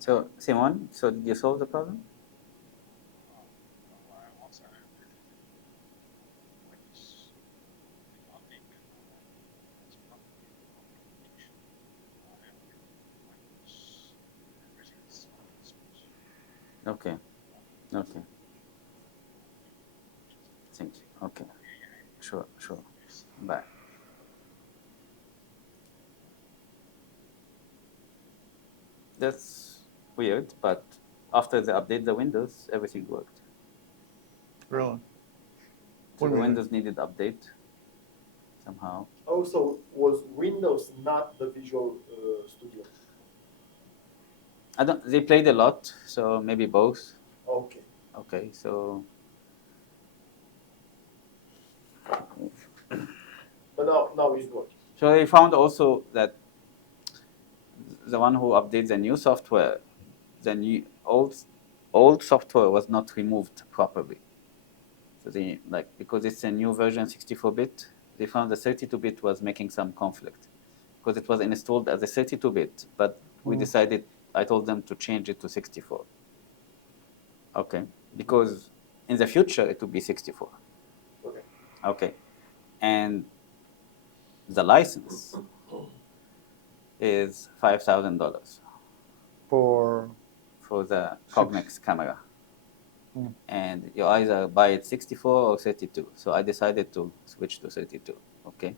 So, Simon, so did you solve the problem? Okay, okay. Thank you. Okay, sure, sure. Bye. That's weird, but after they update the Windows, everything worked. Really? So What do the you mean? Windows needed update somehow. Also, was Windows not the Visual Studio? I don't. They played a lot, so maybe both. Okay. Okay, so But now it's working. so they found also that the one who updates the new software, the new old software was not removed properly. So they like because it's a new version 64-bit, they found the 32-bit was making some conflict because it was installed as a 32-bit, but we decided I told them to change it to 64. Okay, because in the future it will be 64. Okay. Okay, and the license is $5,000 For for the Six. Cognex camera. And you either buy it 64 or 32. So I decided to switch to 32. Okay.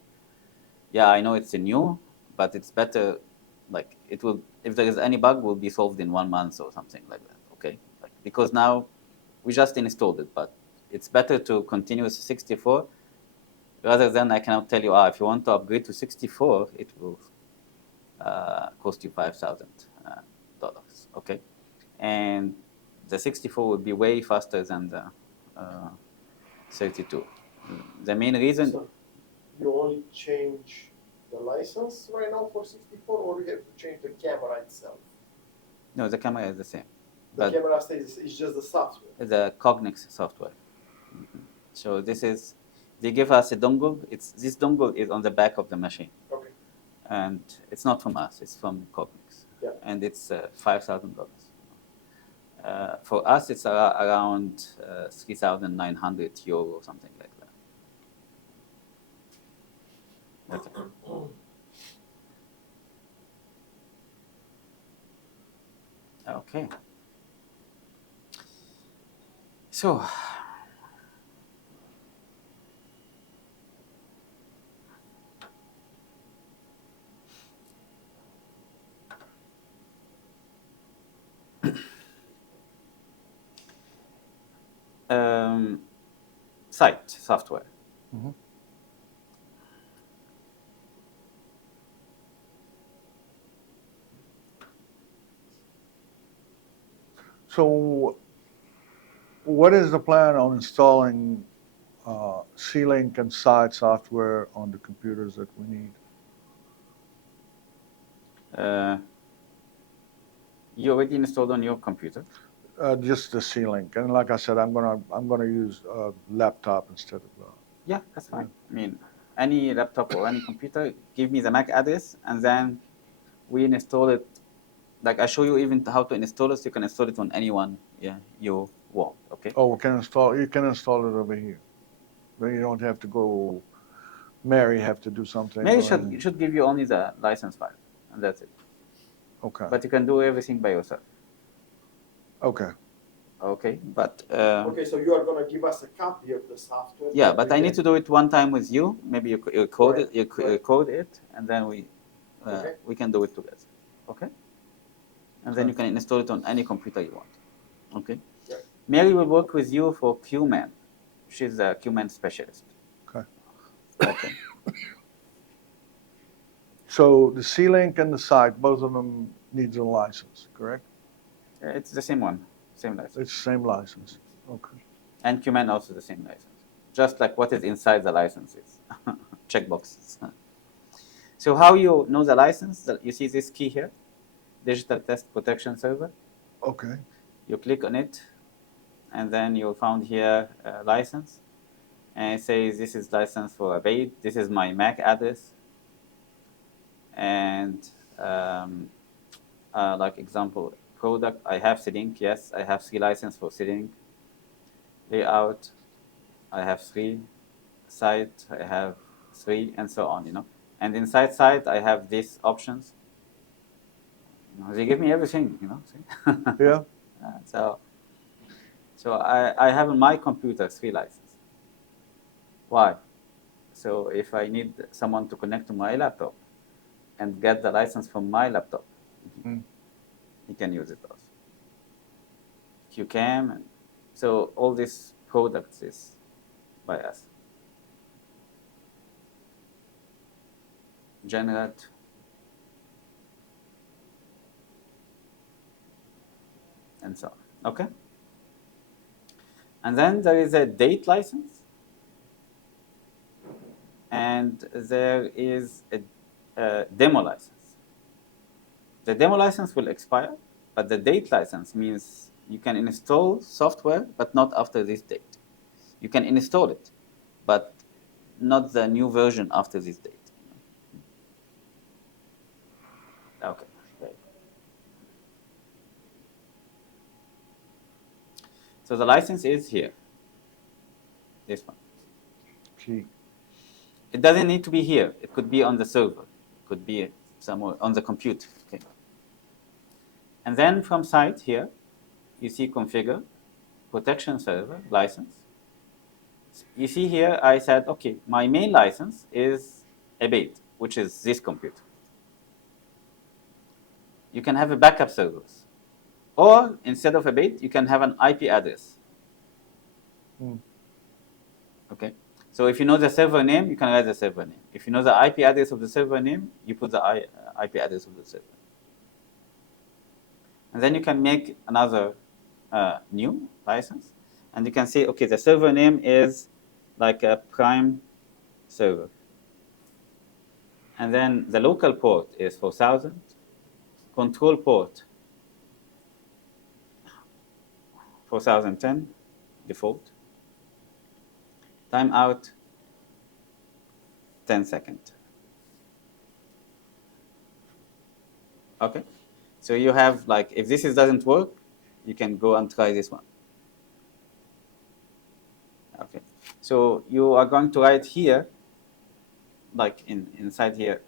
Yeah, I know it's a new, but it's better. Like it will, if there is any bug, will be solved in 1 month or something like that. Okay. Like because now we just installed it, but it's better to continue with 64 rather than I cannot tell you, if you want to upgrade to 64, it will cost you $5,000. Okay, and the 64 would be way faster than the 32. The main reason, So you only change the license right now for 64, or you have to change the camera itself? no, the camera is the same, The but camera stays, it's just the software. the Cognex software. So this is, they give us a dongle. This dongle is on the back of the machine, Okay. and it's not from us. It's from Cognex, Yeah. and it's $5,000. For us, it's around 3,900 euro or something like that. Okay. Okay. So, site software. So, what is the plan on installing C-Link and Side software on the computers that we need? You already installed on your computer? Just the C-Link, and like I said, I'm gonna use a laptop instead of. Yeah, that's fine. I mean, any laptop or any computer, give me the MAC address, and then we install it. Like I show you even how to install it, so you can install it on anyone. Yeah, you want. Okay. Oh, we can install. You can install it over here. Then you don't have to go. Mary have to do something. Maybe or anything. should give you only the license file, and that's it. Okay. But you can do everything by yourself. Okay. Okay, but Okay, so you are gonna give us a copy of the software. yeah, that but we I need can- to do it one time with you. Maybe you code Right, it, you right. code it, and then Okay. we can do it together. Okay, and then Okay. you can install it on any computer you want. Okay. Yeah. Mary will work with you for QMan. She's a QMan specialist. Okay. Okay. So the C-Link and the Side, both of them needs a license, correct? It's the same one, same license. It's the same license. Okay. And QMan also the same license. Just like what is inside the licenses, checkboxes. So how you know the license? You see this key here, Digital Test Protection Server. Okay. You click on it, and then you'll find here license, and it says this is license for Abaid. This is my MAC address, and like example product. I have C-Link, yes. I have 3 licenses for C-Link. Layout, I have 3. Site, I have 3, and so on, you know. And inside site, I have these options. You know, they give me everything, you know. See? Yeah. So I have on my computer 3 licenses. Why? So if I need someone to connect to my laptop and get the license from my laptop, Mm. he can use it also. QCAM, and so all these products is by us. Generate. And so on. Okay? And then there is a date license. And there is a demo license. The demo license will expire, but the date license means you can install software, but not after this date. You can install it, but not the new version after this date. Okay. So the license is here. This one. Key. It doesn't need to be here. It could be on the server. It could be somewhere on the computer. Okay. And then from site here, you see configure, protection server, license. You see here, I said, okay, my main license is Abate, which is this computer. You can have a backup service. Or instead of Abate, you can have an IP address. Mm. Okay. So if you know the server name, you can write the server name. If you know the IP address of the server name, you put the IP address of the server. And then you can make another new license. And you can say, okay, the server name is like a prime server. And then the local port is 4000. Control port 4010 default. Timeout 10 seconds. Okay, so you have like, if this doesn't work, you can go and try this one. Okay, so you are going to write here, like inside here,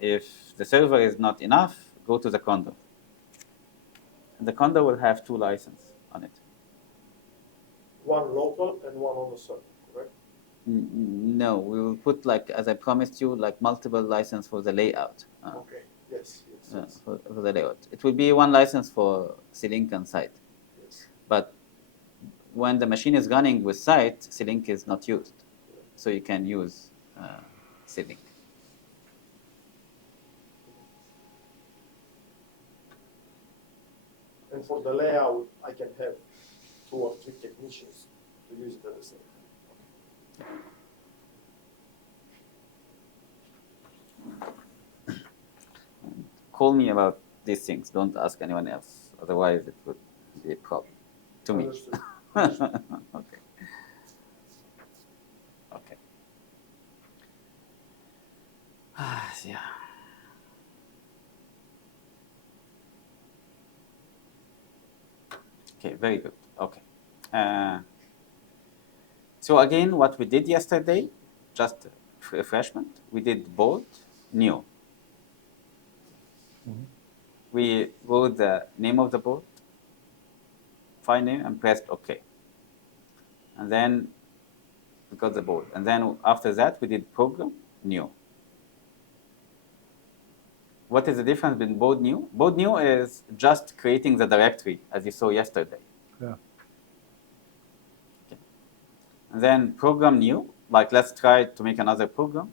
if the server is not enough, go to the condo. And the condo will have 2 licenses on it. One local and one on the server, correct? No, we will put, like, as I promised you, like multiple license for the layout. Okay, yes, yes. For the layout. It will be 1 license for C-Link and site. Yes. But when the machine is running with site, C-Link is not used. So you can use C-Link. And for the layout, I can have 2 or 3 technicians to use it at the same time. Call me about these things. Don't ask anyone else. Otherwise, it would be a problem to me. Understood. Okay. Okay. Yeah. Okay, very good. Okay. So again, what we did yesterday, just refreshment, we did board, new. Mhm. We wrote the name of the board, file name, and pressed OK. And then we got the board. And then after that, we did program, new. What is the difference between board new? Board new is just creating the directory, as you saw yesterday. Yeah. Okay. And then program new, like let's try to make another program.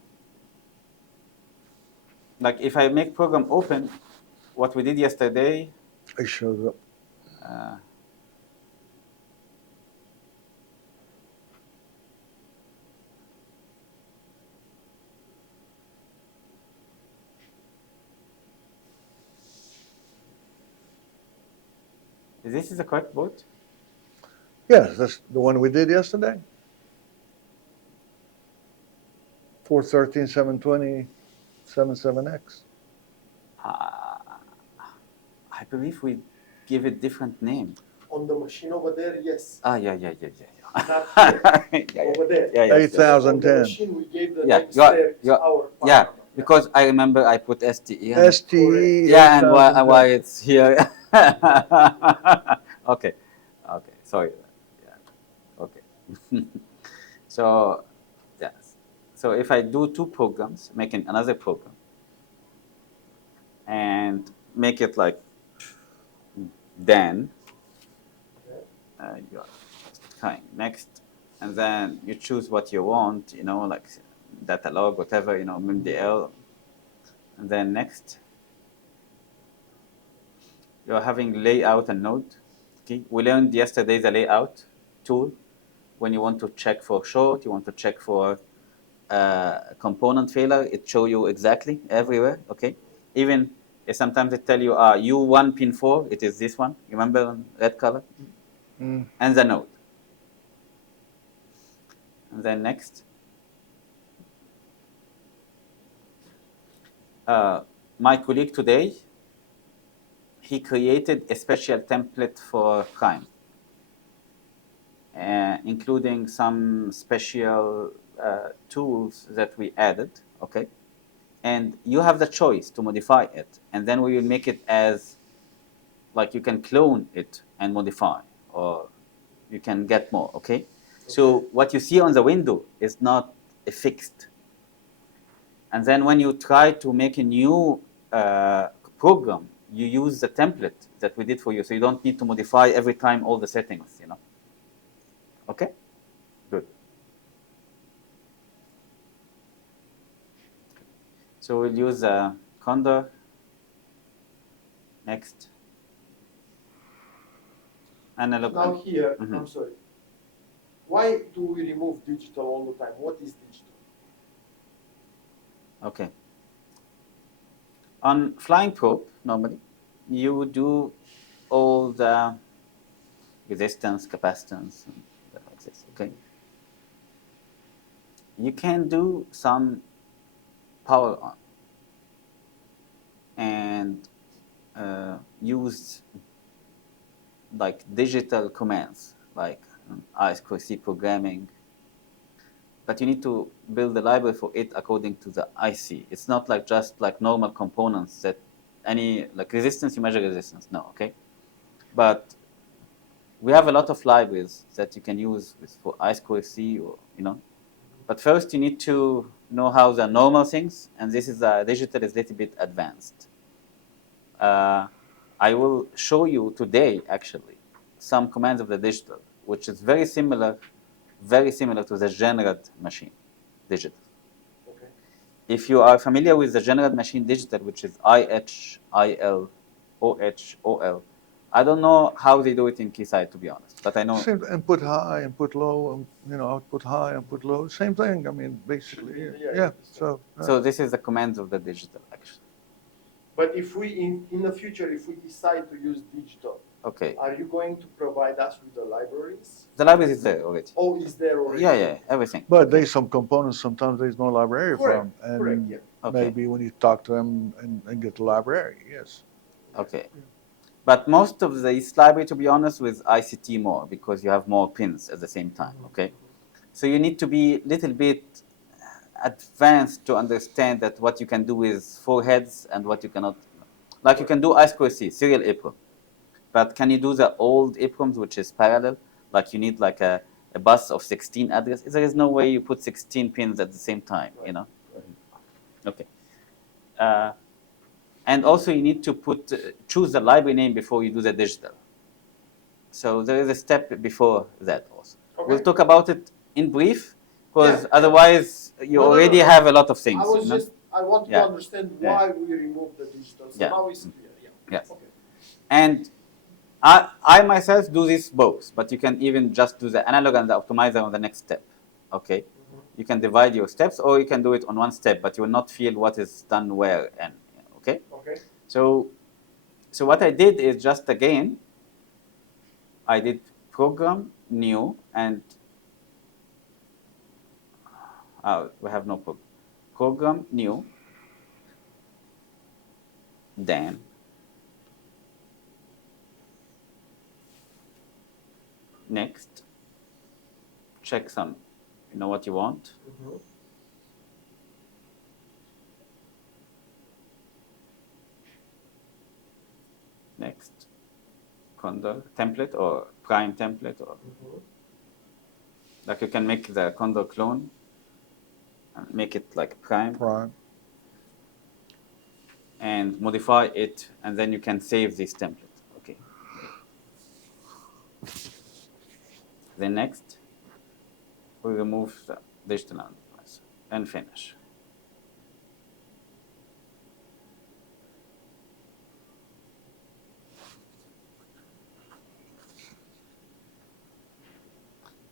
Like if I make program open, what we did yesterday, It shows up. this is the correct board? Yes, that's the one we did yesterday. 413, 720, 77X. I believe we give it different name. On the machine over there, yes. Yeah. Not here. Yeah. Over there. Yeah. 8,000. On the 1010. machine, we gave the Yeah, name you are- stair is you are- our Yeah, partner. because I remember I put STE. And, STE yeah, and why 8010. it's here. Okay. Sorry. Yeah. Okay. So, yes. So if I do two programs, making another program, and make it like then, you are fine. Next, and then you choose what you want, like data log, whatever, MemDL, and then next, you're having layout and node. Okay, we learned yesterday the layout tool. When you want to check for short, you want to check for component failure, it show you exactly everywhere. Okay, even if sometimes it tell you U1 pin 4, it is this one. You remember red color, and the node. And then next, my colleague today, he created a special template for Prime, including some special tools that we added, okay? And you have the choice to modify it, and then we will make it as, like you can clone it and modify, or you can get more, okay? So what you see on the window is not a fixed. And then when you try to make a new program, you use the template that we did for you, so you don't need to modify every time all the settings, Okay? Good. So we'll use Condor. Next. Analog. Now here, Mhm. I'm sorry. Why do we remove digital all the time? What is digital? Okay. On flying probe, normally, you do all the resistance, capacitance, and like this, okay? You can do some power on and use like digital commands, like I2C programming, but you need to build the library for it according to the IC. It's not like just like normal components that any, like resistance, you measure resistance, no, okay? But we have a lot of libraries that you can use for I2C or, but first you need to know how the normal things, and this is digital is a little bit advanced. I will show you today, actually, some commands of the digital, which is very similar to the generate machine digital. Okay. If you are familiar with the generate machine digital, which is IH, IL, OH, OL, I don't know how they do it in Keysight, to be honest, but I know. Same input high, input low, output high, input low. Same thing. I mean, basically, yeah. So So this is the commands of the digital, actually. But if we, in the future, if we decide to use digital, Okay. are you going to provide us with the libraries? The library is there already. Oh, is there already? Yeah, everything. But there's some components, sometimes there's no library for Correct, them. And correct, yeah. Okay. maybe when you talk to them and get the library, yes. Okay. But most of this library, to be honest, with ICT more, because you have more pins at the same time, okay? So you need to be a little bit advanced to understand that what you can do with 4 heads and what you cannot. Like you can do I2C, serial EEPROM. But can you do the old EEPROMs, which is parallel? Like you need like a bus of 16 addresses. There is no way you put 16 pins at the same time, Okay. And also you need to choose the library name before you do the digital. So there is a step before that also. Okay. We'll talk about it in brief, because Yeah. otherwise you No, already have a lot of things. I want Yeah. to understand why we remove the digital. So Yeah. now it's clear. Yeah. Yes. Okay. And I myself do this both, but you can even just do the analog and the optimizer on the next step. Okay. You can divide your steps, or you can do it on one step, but you will not feel what is done where and okay. Okay. So what I did is just again, I did program new and we have no program. Program new, then Next, check some, what you want. Mhm. Next, Condor template or Prime template, or Mhm. like you can make the Condor clone and make it like Prime Prime. and modify it, and then you can save this template. Okay. Then next, we remove the digital analyzer and finish.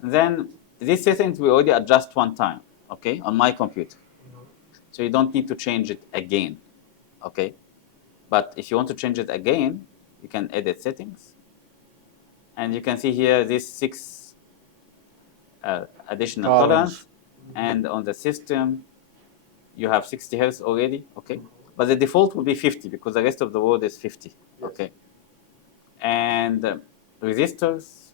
And then these settings we already adjust one time, okay, on my computer. Mhm. So you don't need to change it again, okay? But if you want to change it again, you can edit settings. And you can see here these 6 additional tolerance. And on the system, you have 60 Hertz already, okay? But the default will be 50 because the rest of the world is 50, okay? And resistors,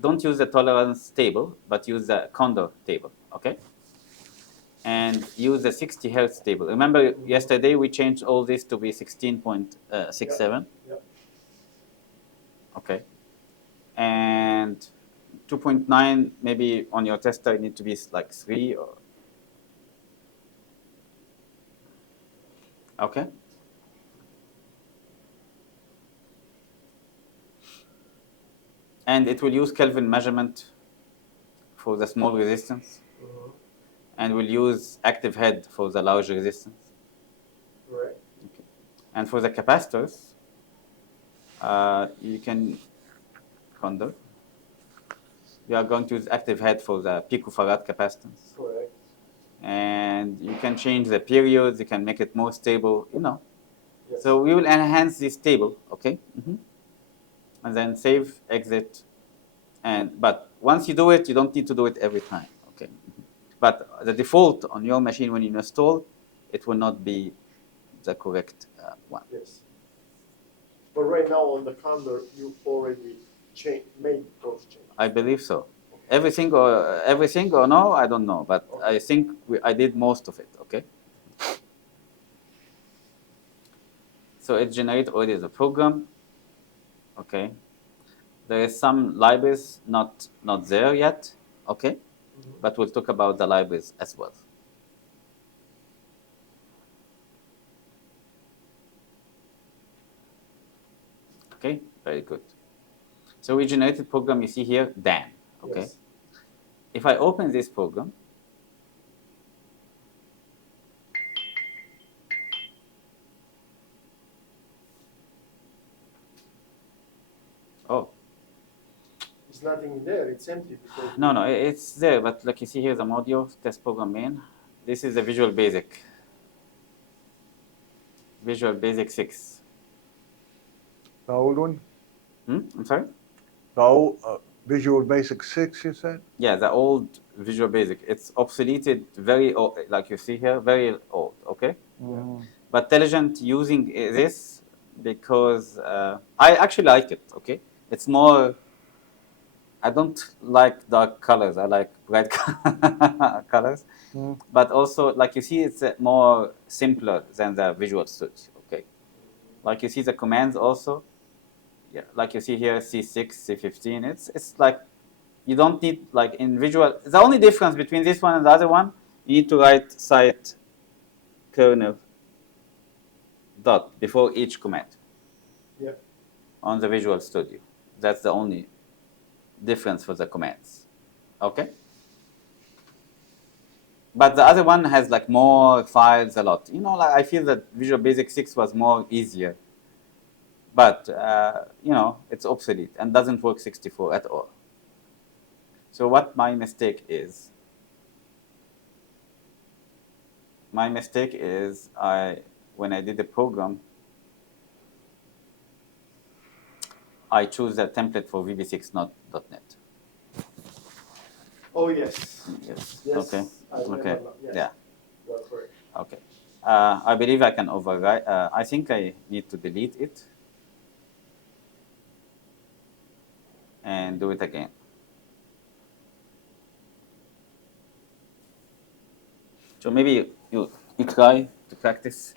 don't use the tolerance table, but use the Condor table, okay? And use the 60 Hertz table. Remember, yesterday we changed all this to be 16.67? Yep. Okay. And 2.9, maybe on your tester, it need to be like 3 or. Okay. And it will use Kelvin measurement for the small resistance. Mhm. And will use active head for the large resistance. Right. Okay. And for the capacitors, you can Condor. You are going to use active head for the picofarad capacitance. Correct. And you can change the periods, you can make it more stable, Yes. So we will enhance this table, okay? And then save, exit, but once you do it, you don't need to do it every time, okay? But the default on your machine when you install, it will not be the correct one. Yes. But right now on the Condor, you already made those changes. I believe so. Everything or no, I don't know, but I think I did most of it, okay? So it generated already the program, okay? There is some libraries not there yet, okay? But we'll talk about the libraries as well. Okay, very good. So we generated program, you see here, Dan, okay? Yes. If I open this program, oh, It's nothing there. It's empty because no, it's there, but like you see here, the module, test program main. This is the Visual Basic. Visual Basic 6. The old one? I'm sorry? The old Visual Basic 6, you said? Yeah, the old Visual Basic. It's obsoleted, very old, like you see here, very old, okay? But Telligent using this because I actually like it, okay? It's more, I don't like dark colors, I like bright colors. But also, like you see, it's more simpler than the Visual Studio, okay? Like you see the commands also, yeah, like you see here, C6, C15, it's like, you don't need, like in Visual, the only difference between this one and the other one, you need to write site kernel dot before each command. Yeah. On the Visual Studio. That's the only difference for the commands. Okay? But the other one has like more files a lot. Like I feel that Visual Basic 6 was more easier. But, it's obsolete and doesn't work 64 at all. So what my mistake is, when I did the program, I choose the template for VB6, not .NET. Oh yes. Yes. Yes. Okay. I remember Okay. now. Yes. Yeah. You are correct. Okay. I believe I can override. I think I need to delete it. And and do it again. So maybe you try to practice.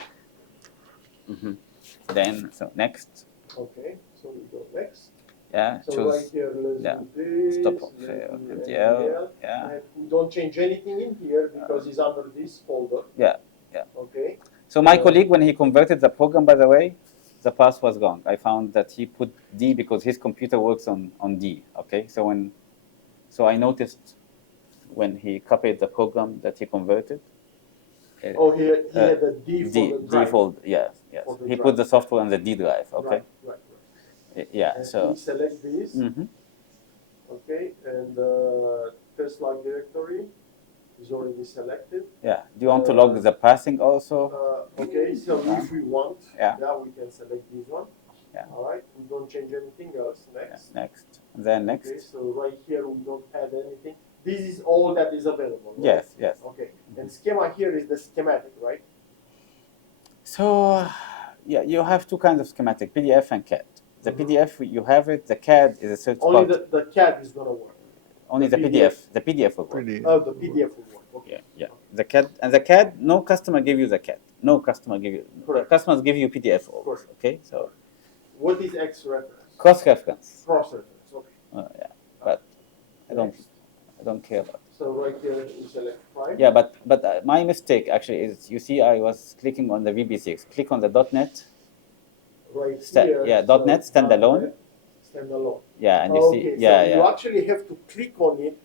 Then, so next, Okay, so we go next. yeah, So choose, right here, let's yeah, do this. stop let's of do MTL, yeah, And we don't change anything in here because it's under this folder. yeah, yeah. Okay. So my colleague, when he converted the program, by the way, the path was wrong. I found that he put D because his computer works on D, okay? So I noticed when he copied the program that he converted, Oh, he had a D for D, the drive. default, yes, yes. For the He drive. put the software on the D drive, okay? Right. Yeah, And so, we select this. Okay, and test log directory is already selected. yeah. Do you want to log the passing also? Okay, so if we want, Yeah. we can select this one. Yeah. All right, we don't change anything else. Next. Yeah, next. Then next. Okay, so right here we don't add anything. This is all that is available. Right? Yes, yes. Okay, and schema here is the schematic, right? So, yeah, you have two kinds of schematic, PDF and CAD. The PDF, you have it. The CAD is a third Only party. the CAD is gonna work. Only the the PDF. The PDF will work. Pretty. Oh, the PDF will work. Okay. Yeah, yeah. The CAD and the CAD, no customer give you the CAD. No customer give you. Correct. Customers give you PDF always. Correct. Okay, so What is X reference? cross reference. Cross reference. Okay. Yeah, but I don't care about it. So right here we select prime. Yeah, but my mistake actually is, you see, I was clicking on the VB6. Click on the .NET. Right here. Yeah, .NET standalone. Standalone. Yeah, and you Okay, see, so yeah, you yeah, actually have to click on it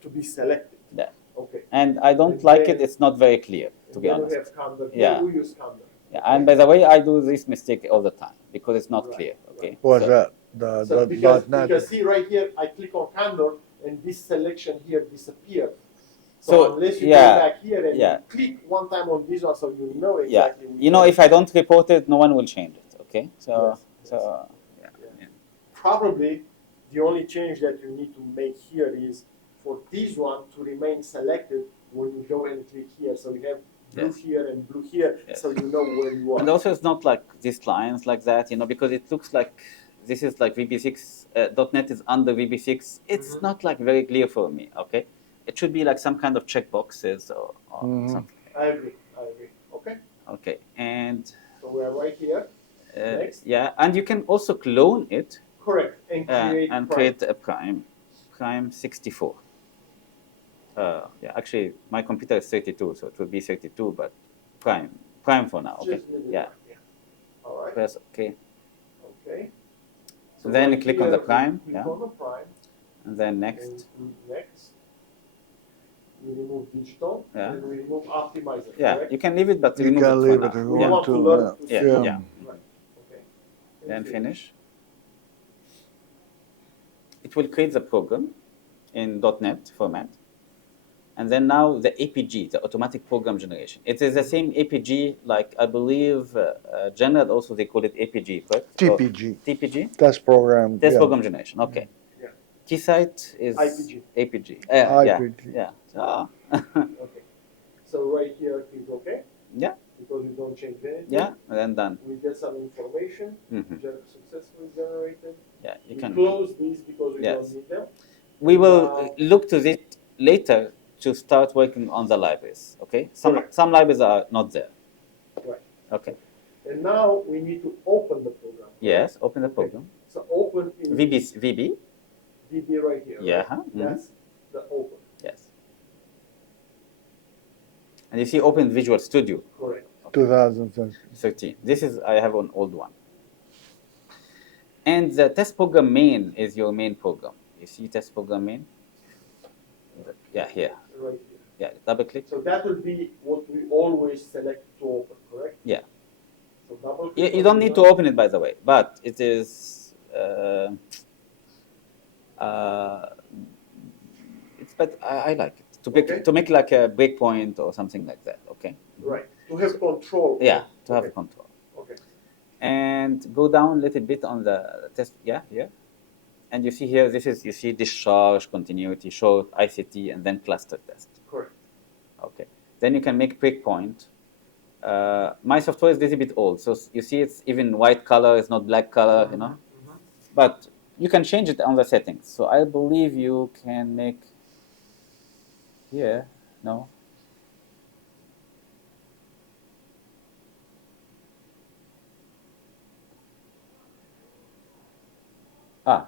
to be selected. yeah. Okay. And I don't And like then- it. It's not very clear, to be And then honest. we have Conda. Yeah. We use Conda. Yeah, and by the way, I do this mistake all the time because it's not Right, clear. Okay. What's So- that? The So because .NET. see right here, I click on Condor and this selection here disappeared. So, unless you yeah, go back here and yeah. click one time on this one, so you know Yeah, exactly. which you know, one. if I don't report it, no one will change it. Okay. So, Yes, so, yeah. Yeah. Probably the only change that you need to make here is for this one to remain selected when you go and click here. So you have blue Yes. here and blue here, Yes. so you know where you are. And also, it's not like these lines like that, you know, because it looks like this is like VB6. .NET is under VB6. It's Mhm. not like very clear for me. Okay. It should be like some kind of checkboxes or something. I agree. Okay, Okay. And so we are right here. Next. yeah, and you can also clone it Correct. And create. and prime. create a prime 64. Yeah, actually, my computer is 32, so it will be 32, but prime for now. Okay. Just leave it Yeah. like, All right. Press OK, Okay. So Then right you click on the here, prime, we yeah. Click on the prime. and then next. And next. We remove digital. Yeah. And we remove optimizer. Yeah, correct? you can leave it, but You remove can it leave for it now. if We you Yeah. want to to, learn to Yeah, see. yeah. Right. Okay. Then Okay. finish. It will create the program in .NET format. And then now the APG, the automatic program generation. It is the same APG, like I believe General also they call it APG, correct? Or TPG, TPG? test program. Test yeah. program generation, okay. Yeah. Keysight is IPG. APG. IPG. Yeah. Ah. Okay. So right here, click OK. Yeah. Because we don't change anything. Yeah, and then done. We get some information. Mhm. Successfully generated. Yeah, you We can. close these because we Yes. don't need them. We will Now- look to it later to start working on the libraries. Okay. Correct. Some libraries are not there. Right. Okay. And now we need to open the program. Yes. Open the Okay. program. So open in VB. VB right here. Yeah. Right? Mhm. That's the open. Yes. And you see Open Visual Studio Correct. 2013. This is, I have an old one. And the test program main is your main program. You see test program main? Yeah, here. Right here. Yeah, double click. So that will be what we always select to open, correct? Yeah. So double You, click you on don't the need to one. open it, by the way, but it is, it's, but I like it. Okay. To make like a breakpoint or something like that, okay? Right. To have control. Yeah, to have Okay. control. Okay. And go down a little bit on the test, yeah, here. And you see here, you see discharge, continuity, short, ICT, and then cluster test. Correct. Okay. Then you can make breakpoint. My software is a little bit old, so you see it's even white color, it's not black color, you know. Mhm. But you can change it on the settings. So I believe you can make here, no?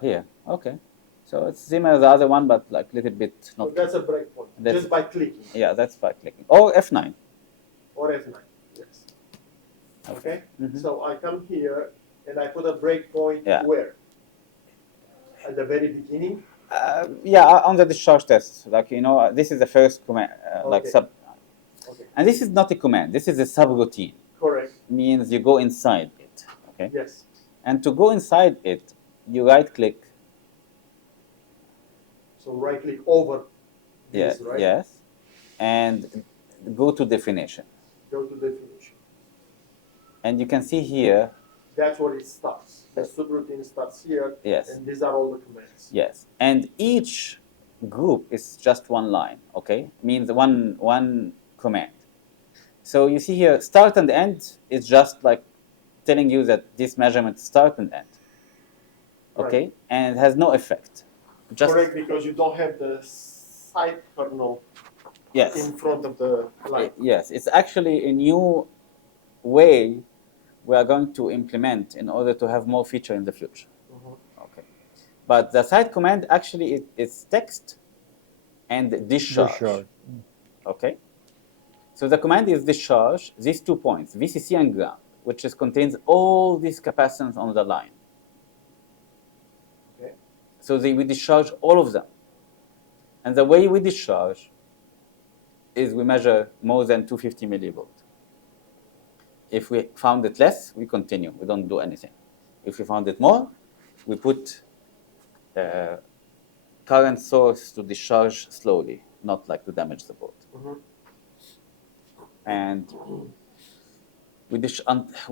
Here, okay. So it's similar to the other one, but like a little bit So not. that's a breakpoint, That's- just by clicking, Yeah, that's by clicking. Or F9. or F9, yes. Okay, Mhm. so I come here and I put a breakpoint Yeah. where? At the very beginning? Yeah, on the discharge test, like this is the first command, like Okay. sub, Okay, and this is not a command. This is a subroutine. correct, Means you go inside it. Okay. yes. And to go inside it, you right click. So right click over this, right? Yes, and go to definition. Go to definition. And you can see here. That's where it starts. The subroutine starts here. Yes. And these are all the commands. Yes, and each group is just one line. Okay, means one command. So you see here, start and end is just like telling you that this measurement start and end. Okay, Right. and it has no effect. Just Correct, because you don't have the side kernel yes, in front of the line. yes. It's actually a new way we are going to implement in order to have more feature in the future. Mhm. Okay, but the side command actually it's text and discharge. Discharge. Okay, so the command is discharge these 2 points, VCC and ground, which contains all these capacitance on the line. Okay. So we discharge all of them. And the way we discharge is we measure more than 250 millivolt. If we found it less, we continue. We don't do anything. If we found it more, we put current source to discharge slowly, not like to damage the board. Mhm. And we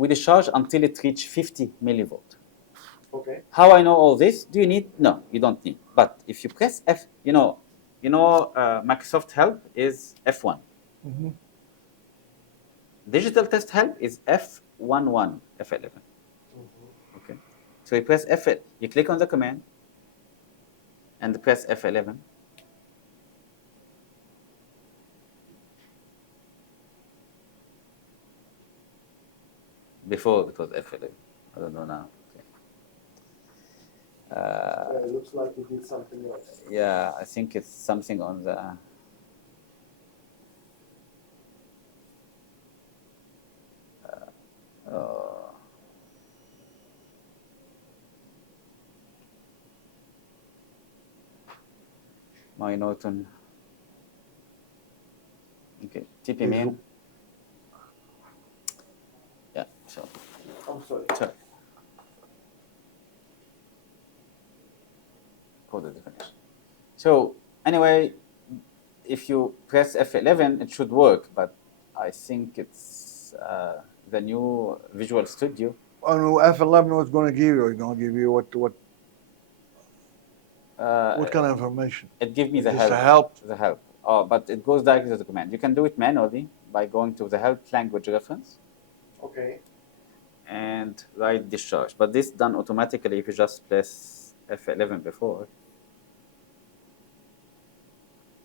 discharge until it reaches 50 millivolt. Okay. How I know all this? Do you need? No, you don't need. But if you press F, Microsoft Help is F1. Mm-hmm. Digital Test Help is F11, F11. Mhm. Okay. So you press F, you click on the command, and press F11. Before it was F11. I don't know now. Okay. Yeah, it looks like you did something else. Yeah, I think it's something on the. My Norton. Okay, TP main. Yeah, sure. I'm sorry. Sure. Code definition. So anyway, if you press F11, it should work, but I think it's the new Visual Studio. I know F11 was going to give you. It's going to give you what kind of information? It gives me the Just help. the help. The help. Oh, but it goes directly to the command. You can do it manually by going to the help language reference Okay. and write discharge. But this done automatically if you just press F11 before.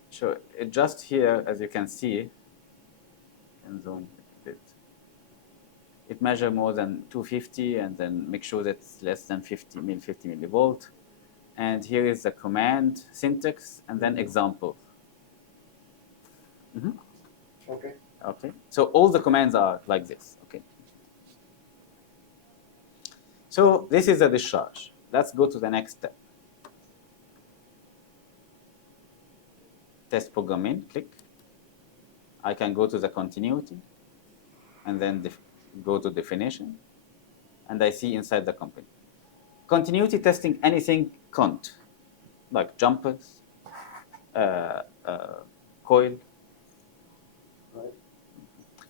Sure, it just here, as you can see, and zoom a bit. It measures more than 250 and then make sure that it's less than 50 millivolt. And here is the command syntax and then example. Mm-hmm. Okay. Okay, so all the commands are like this. Okay. So this is a discharge. Let's go to the next step. Test program in, click. I can go to the continuity and then go to definition. And I see inside the company. Continuity testing anything cont, like jumpers, coil. Right.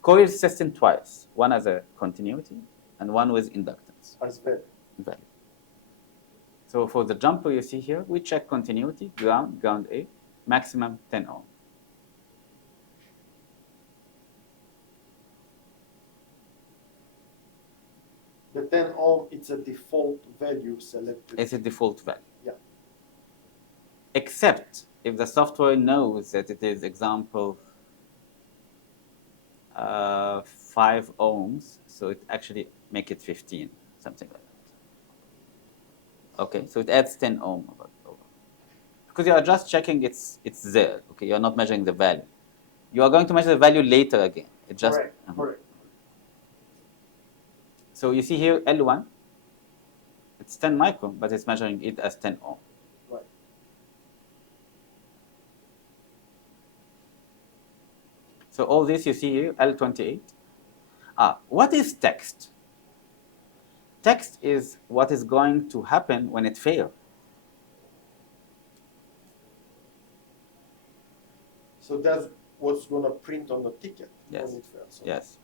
Coil is testing twice, one as a continuity and one with inductance. As value. Value. So for the jumper you see here, we check continuity, ground A, maximum 10 ohm. The 10 ohm, it's a default value selected. It's a default value. Yeah. Except if the software knows that it is, example, 5 ohms, so it actually make it 15, something like that. Okay, so it adds 10 ohm because you are just checking it's there. Okay, you are not measuring the value. You are going to measure the value later again. It just Correct. Correct. So you see here L1, it's 10 micron, but it's measuring it as 10 ohm. Right. So all this you see here, L28. What is text? Text is what is going to happen when it fails. So that's what's going to print on the ticket Yes. when it fails. Yes.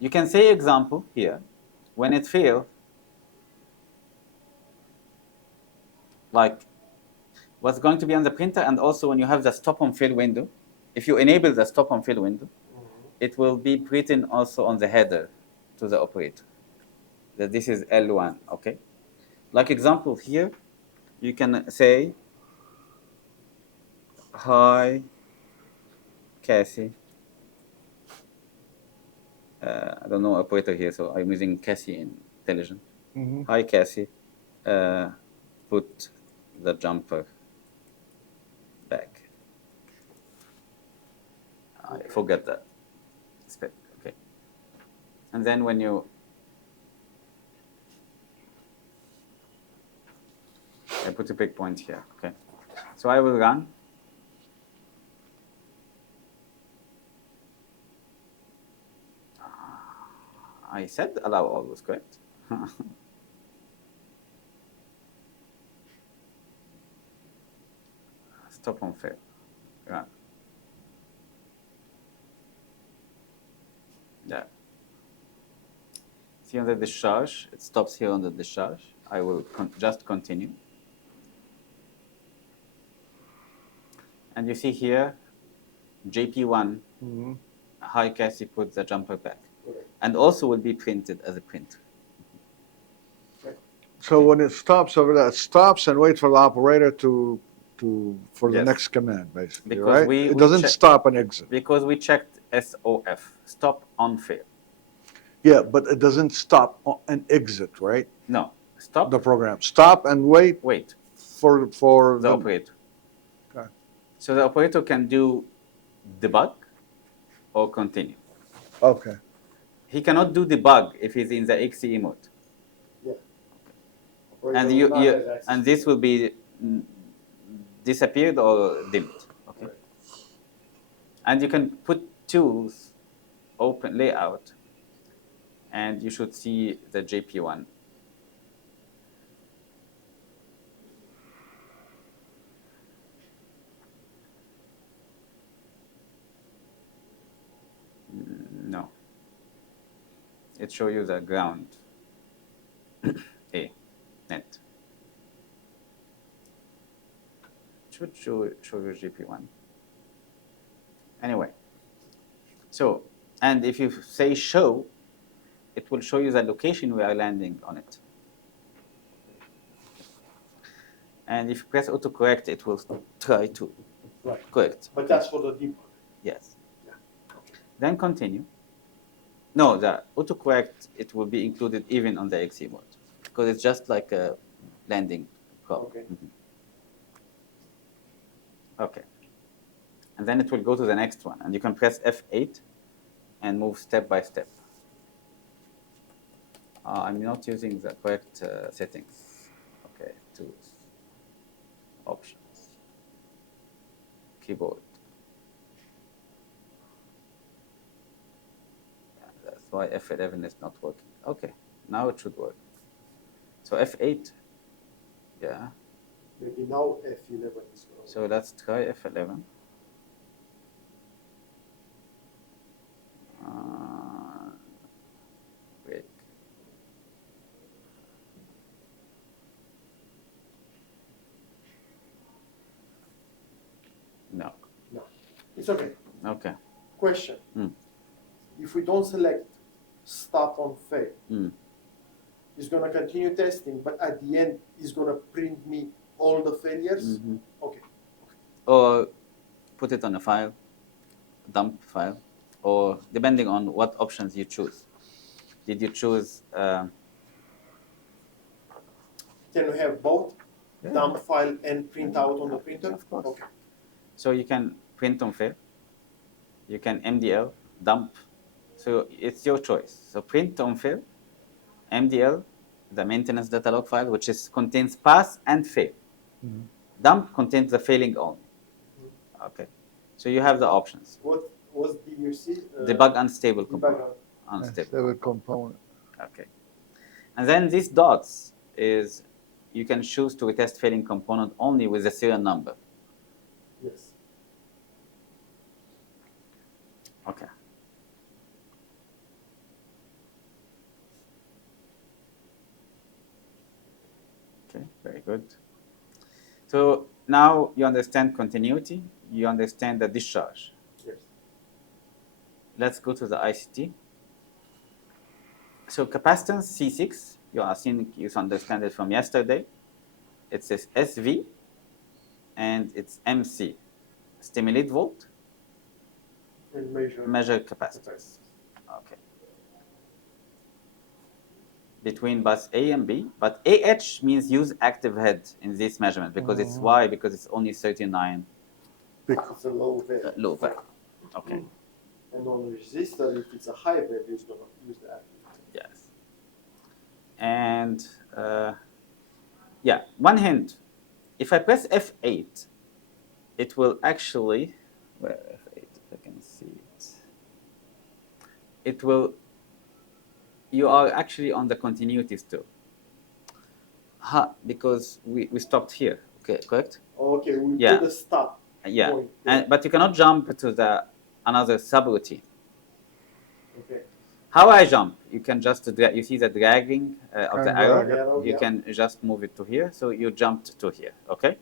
You can say example here, when it fails, like what's going to be on the printer, and also when you have the stop on fill window, if you enable the stop on fill window, it will be written also on the header to the operator that this is L1, okay? Like example here, you can say, hi, Cassie. I don't know operator here, so I'm using Cassie in Intelligent. Mm-hmm. Hi, Cassie. Put the jumper back. I forget that. Okay. And then when you I put a big point here. Okay. So I will run. I said allow always, correct? Stop on fail. Run. Yeah. See on the discharge, it stops here on the discharge. I will just continue. And you see here, JP1, Mm-hmm. hi Cassie, put the jumper back. Correct. And also will be printed as a print. So when it stops over there, it stops and waits for the operator for the Yes. next command, basically, Because right? we It doesn't check- stop and exit. Because we checked SOF, stop on fail. Yeah, but it doesn't stop and exit, right? No, stop, The program. Stop and wait wait, for the operator. Okay. So the operator can do debug or continue. Okay. He cannot do debug if he's in the XCE mode. And Operator will not have access and to this it. will be disappeared or dimmed. Okay. Right. And you can put tools, open layout, and you should see the JP1. No. It shows you the ground. A, net. Should show you GP1. Anyway, so, and if you say show, it will show you the location we are landing on it. And if you press autocorrect, it will try to Right. correct. But that's for the debug. Yes. Yeah. Then continue. No, the autocorrect, it will be included even on the XE mode because it's just like a landing problem. Okay. Okay. And then it will go to the next one, and you can press F8 and move step by step. I'm not using the correct settings. Okay, tools, options, keyboard. Yeah, that's why F11 is not working. Okay, now it should work. So F8, yeah. Maybe now F11 is going. So let's try F11. Wait. No. No. It's okay. Okay. Question. Mm. If we don't select stop on fail, It's gonna continue testing, but at the end, it's gonna print me all the failures. Mhm. Okay. Or put it on a file, dump file, or depending on what options you choose. Did you choose? Can we have both Yeah. dump file and print out on the printer? Of course. Okay. So you can print on fail. You can MDL, dump. So it's your choice. So print on fail, MDL, the maintenance data log file, which contains pass and fail. Dump contains the failing only. Okay. So you have the options. What was DUC? Debug unstable Debug component. un- Unstable. Stable component. Okay. And then these dots is you can choose to retest failing component only with the serial number. Yes. Okay. Okay, very good. So now you understand continuity, you understand the discharge. Yes. Let's go to the ICT. So capacitance C6, you understand it from yesterday. It says SV and it's MC. Stimulate volt, And measure capacitance. Okay. Between bus A and B, but AH means use active head in this measurement because it's why? Because it's only 39 It's a low value. low value. Okay. And on resistor, if it's a high value, it's gonna use the active. Yes. And yeah, one hint. If I press F8, it will actually, where F8, if I can see it. It will, you are actually on the continuity still. Because we stopped here, okay, correct? Okay, we Yeah. put a stop. Yeah, point. but you cannot jump to another subroutine. Okay. How I jump? You can just you see the dragging of the Can arrow. drag it. Arrow, You yeah. can just move it to here. So you jumped to here. Okay.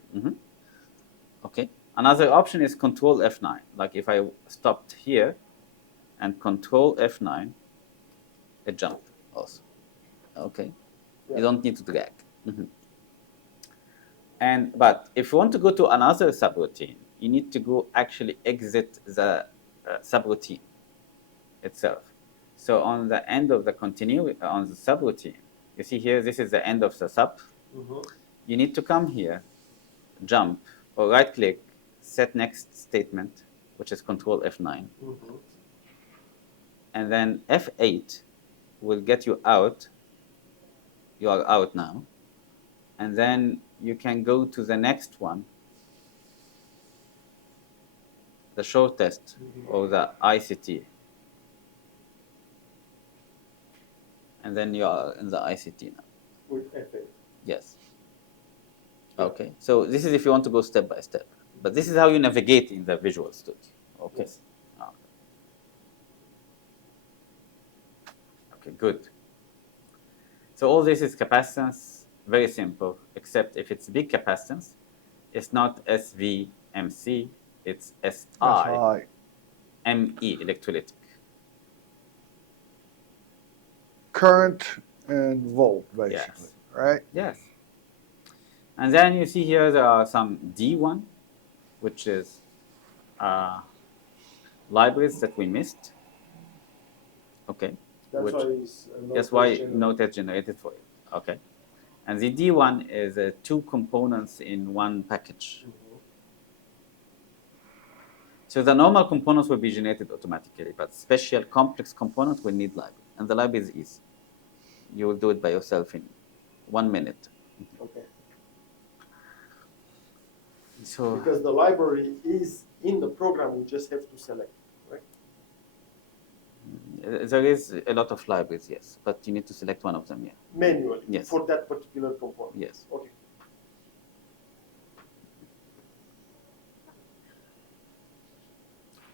Okay. Another option is Control F9. Like if I stopped here, and Control F9, it jumped also. Okay. Yeah. You don't need to drag. But if you want to go to another subroutine, you need to go actually exit the subroutine itself. So on the end of the on the subroutine, you see here, this is the end of the sub. You need to come here, jump, or right click, set next statement, which is Control F9. And then F8 will get you out. You are out now. And then you can go to the next one, the short test or the ICT. And then you are in the ICT now. With F8. Yes. Okay. So this is if you want to go step by step. But this is how you navigate in the Visual Studio. Okay. Yes. Okay, good. So all this is capacitance, very simple, except if it's big capacitance, it's not SVMC, it's SI, ME, electrolytic. Current and volt, basically, Yes. right? Yes. And then you see here there are some D1, which is libraries that we missed. Okay. That's why it's That's why no test generated for it. Okay. And the D1 is two components in one package. So the normal components will be generated automatically, but special complex components will need library. And the library is easy. You will do it by yourself in 1 minute. Okay. So Because the library is in the program, we just have to select, right? there is a lot of libraries, yes, but you need to select one of them, yeah. Manually. Yes. For that particular component. Yes. Okay.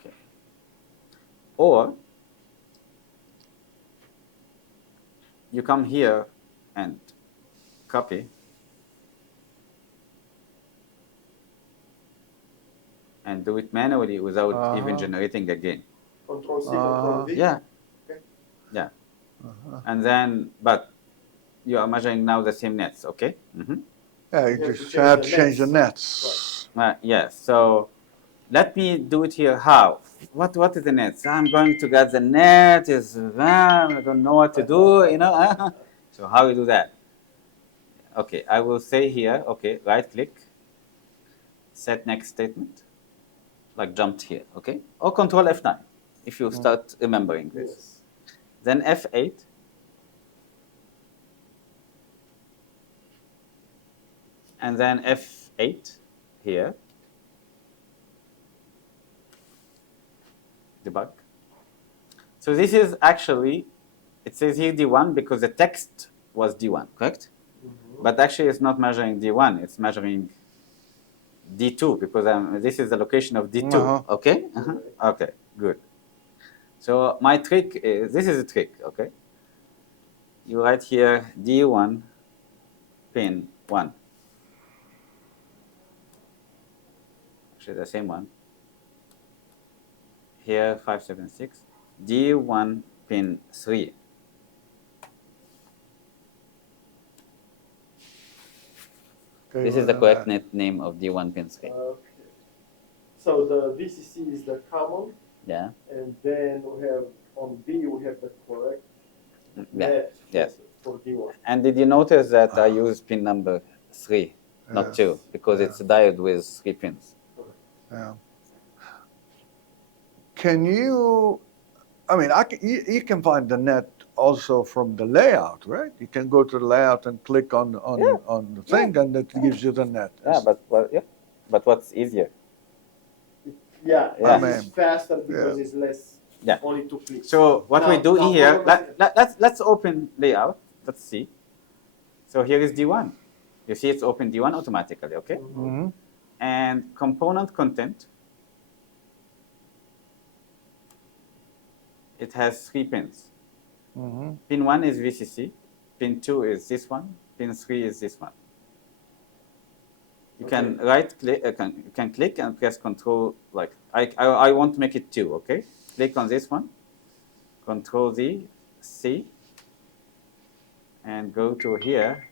Okay. Or you come here and copy and do it manually without even generating again. Control C, Control V. Yeah. Okay. Yeah. And then, but you are measuring now the same nets, okay? Yeah, you You have to just change have the to change the nets. nets. Yes, so let me do it here. How? What is the nets? I'm going to get the net is I don't know what to do, you know. So how you do that? Okay, I will say here, okay, right click, set next statement, like jumped here, okay? Or control F9 if you start remembering this. Yes. Then F8. And then F8 here. Debug. So this is actually, it says here D1 because the text was D1, correct? But actually it's not measuring D1, it's measuring D2 because this is the location of D2, okay? Okay, good. So my trick is, this is a trick, okay? You write here D1 pin 1. Actually the same one. Here 576. D1 pin 3. Okay, This is the correct name of D1 pin 3. Okay. So the VCC is the common, Yeah. and then we have on B we have the correct Yeah. net Yes. for D1. And did you notice that I use pin number 3, not Yes. 2, because it's a diode with 3 pins. Yeah. Can you? I mean, you can find the net also from the layout, right? You can go to the layout and click on the thing, and it gives you the net. Yeah, but what's easier? Yeah, Yeah. this is faster because Yeah. it's less. Yeah. Only 2 clicks. So what we Now- do now here, hold on a second. let's open layout. Let's see. So here is D1. You see it's open D1 automatically, okay? Mm-hmm. And component content, it has 3 pins. Mm-hmm. Pin 1 is VCC, pin 2 is this one, pin 3 is this one. You can right click, you can click and press Control, like I want to make it 2, okay? Click on this one, Control Z, C, and go to here.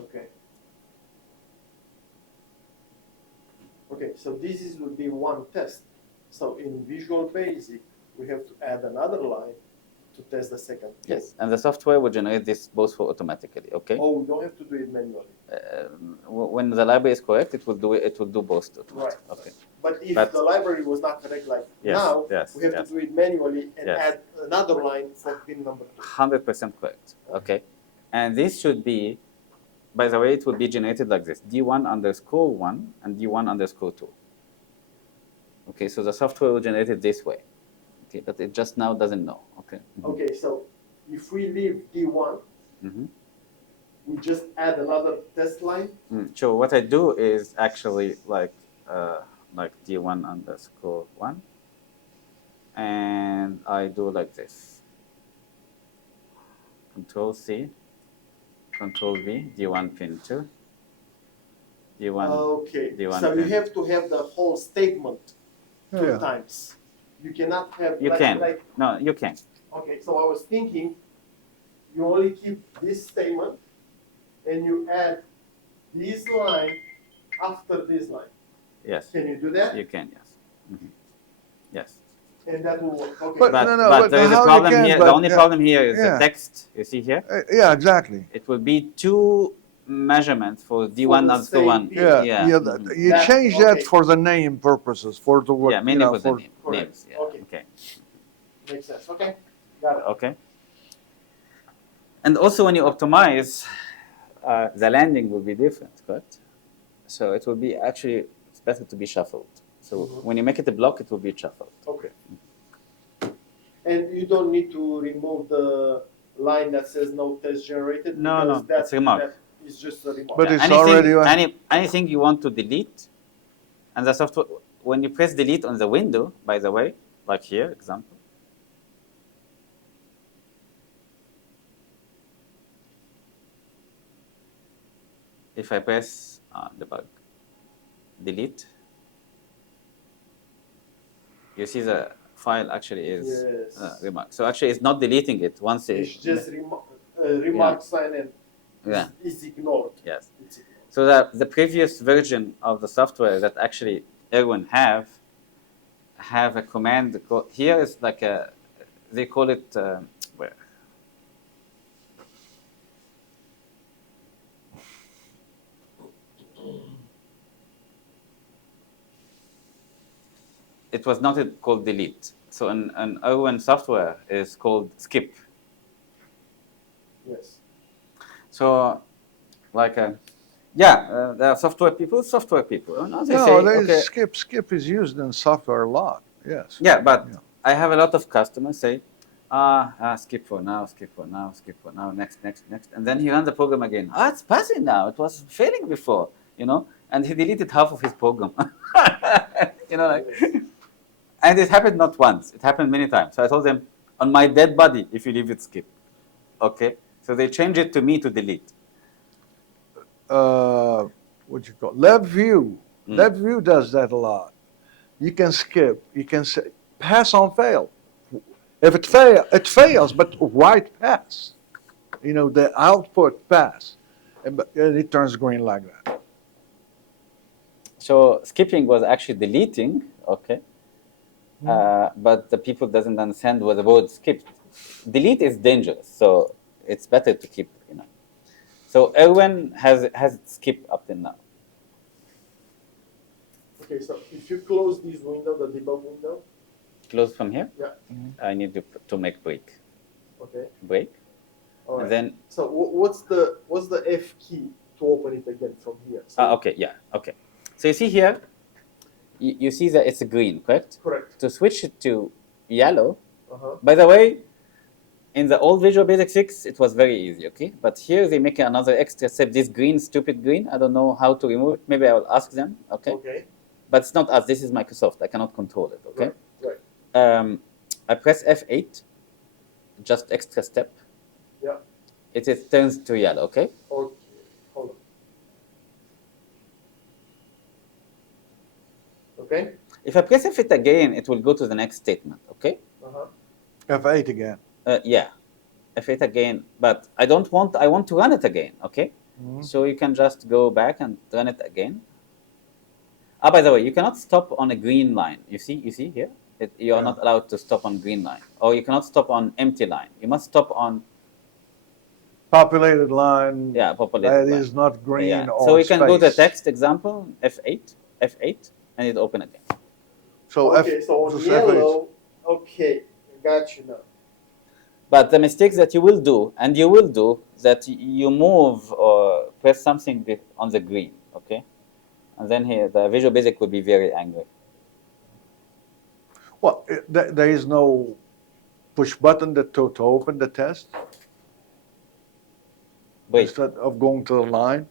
Okay. Okay, so this is will be one test. So in Visual Basic, we have to add another line to test the second. Yes, and the software will generate this both for automatically, okay? Oh, we don't have to do it manually. When the library is correct, it will do it. It will do both automatically. Right. Okay. But if But- the library was not correct, like Yes, now, yes, we have yes. to do it manually and Yes. add another line for pin number 2. 100% correct. Okay, and this should be, by the way, it will be generated like this: D1_1 and D1_2. Okay, so the software will generate it this way. Okay, but it just now doesn't know. Okay. Okay, so if we leave D1, Mm-hmm. we just add another test line. So what I do is actually like D1_1, and I do like this. Control C, Control V, D1 pin 2, D1. Okay, D1 so you pin. have to have the whole statement 2 Yeah. times. You cannot have You can. like No, you can. okay, so I was thinking you only keep this statement and you add this line after this line. Yes, Can you do that? you can. Yes. Mhm. Yes. And that will work. Okay. But- But, no, but there is how a you problem can, here. but, The only problem here is yeah. the text. You see here? Yeah, exactly. It will be 2 measurements for D1 the and same D1. pin. Yeah, Yeah. yeah. Mhm. You That- change okay. that for the name purposes, for the what? Yeah, mainly for the for, name, correct. names. Yeah. Okay. Okay. Makes sense. Okay. Got it. Okay. And also, when you optimize, the landing will be different, correct? So it will be actually, it's better to be shuffled. So Mhm. when you make it a block, it will be shuffled. Okay. And you don't need to remove the line that says no test generated. No, because no, that, it's a remark. That is just a remark. But it's already- anything you want to delete, and the software, when you press delete on the window, by the way, like here, example. If I press debug, delete, you see the file actually is Yes. remark. So actually, it's not deleting it once it. It's just remark sign and Yeah. is ignored. Yes. It's ignored. So the previous version of the software that actually Erwin have a command. Here is like a, they call it where. It was not called delete. So an Erwin software is called skip. Yes. So, like, there are software people. No, they say, No, there's okay, skip. Skip is used in software a lot. Yes. yeah, but Yeah. I have a lot of customers say, skip for now, next, and then he runs the program again. It's passing now. It was failing before, and he deleted half of his program. Like, and it happened not once. It happened many times. So I told them, on my dead body, if you leave it, skip. Okay. So they changed it to me to delete. What you call LabVIEW. LabVIEW does that a lot. You can skip. You can say pass on fail. If it fails, but write pass. The output pass, and it turns green like that. So skipping was actually deleting, okay, but the people doesn't understand what the word skipped. Delete is dangerous, so it's better to keep, So Erwin has skip up till now. Okay, so if you close this window, the debug window, Close from here. Yeah. I need to make break. okay. Break. All right. And then So what's the F key to open it again from here? So, okay, yeah, okay. So you see here, you see that it's green, correct? correct. To switch it to yellow. Uh-huh. By the way, in the old Visual Basic 6, it was very easy, okay? But here they make another extra step, this green, stupid green. I don't know how to remove it. Maybe I will ask them, okay? Okay. But it's not us. This is Microsoft. I cannot control it, okay? Right. I press F8, just extra step. Yeah. It turns to yellow, okay? Okay. Hold on. Okay. If I press F8 again, it will go to the next statement, okay? Uh-huh. F8 again. Yeah, F8 again, but I want to run it again, okay? So you can just go back and run it again. By the way, you cannot stop on a green line. You see here? You are not allowed to stop on green line. Or you cannot stop on empty line. You must stop on Populated line. populated That line. is not green or So you can go to the space. text example, F8, and it open again. So Okay, so on just yellow, okay, got you now. But the mistakes that you will do, that you move or press something on the green, okay? And then here, the Visual Basic will be very angry. Well, there is no push button to open the test Wait, instead of going to the line.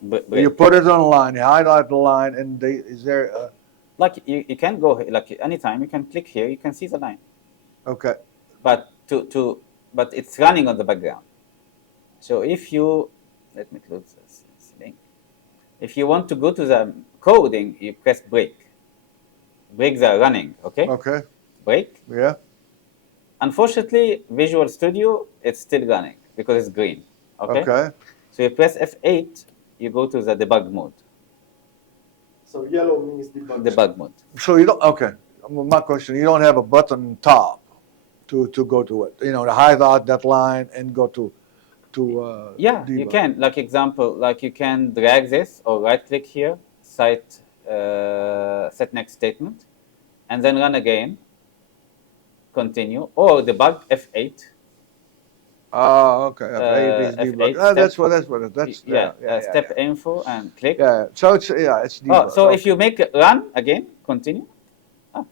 wait. You put it on the line, you highlight the line, and is there a, Like you can go, like anytime you can click here, you can see the line. okay. But but it's running on the background. So if you, let me close this link. If you want to go to the coding, you press break. Break the running, okay? Okay, Break. yeah. Unfortunately, Visual Studio, it's still running because it's green, okay? Okay. So you press F8, you go to the debug mode. So yellow means debug. Debug mode. So you don't, okay. My question, you don't have a button top to go to it, to highlight that line and go to Yeah, you debug. can. Like example, like you can drag this or right click here, set next statement, and then run again, continue, or debug F8. Okay. F8 is debug. F8 That's what, step info and click. Yeah, so it's debug. So okay. if you make run again, continue,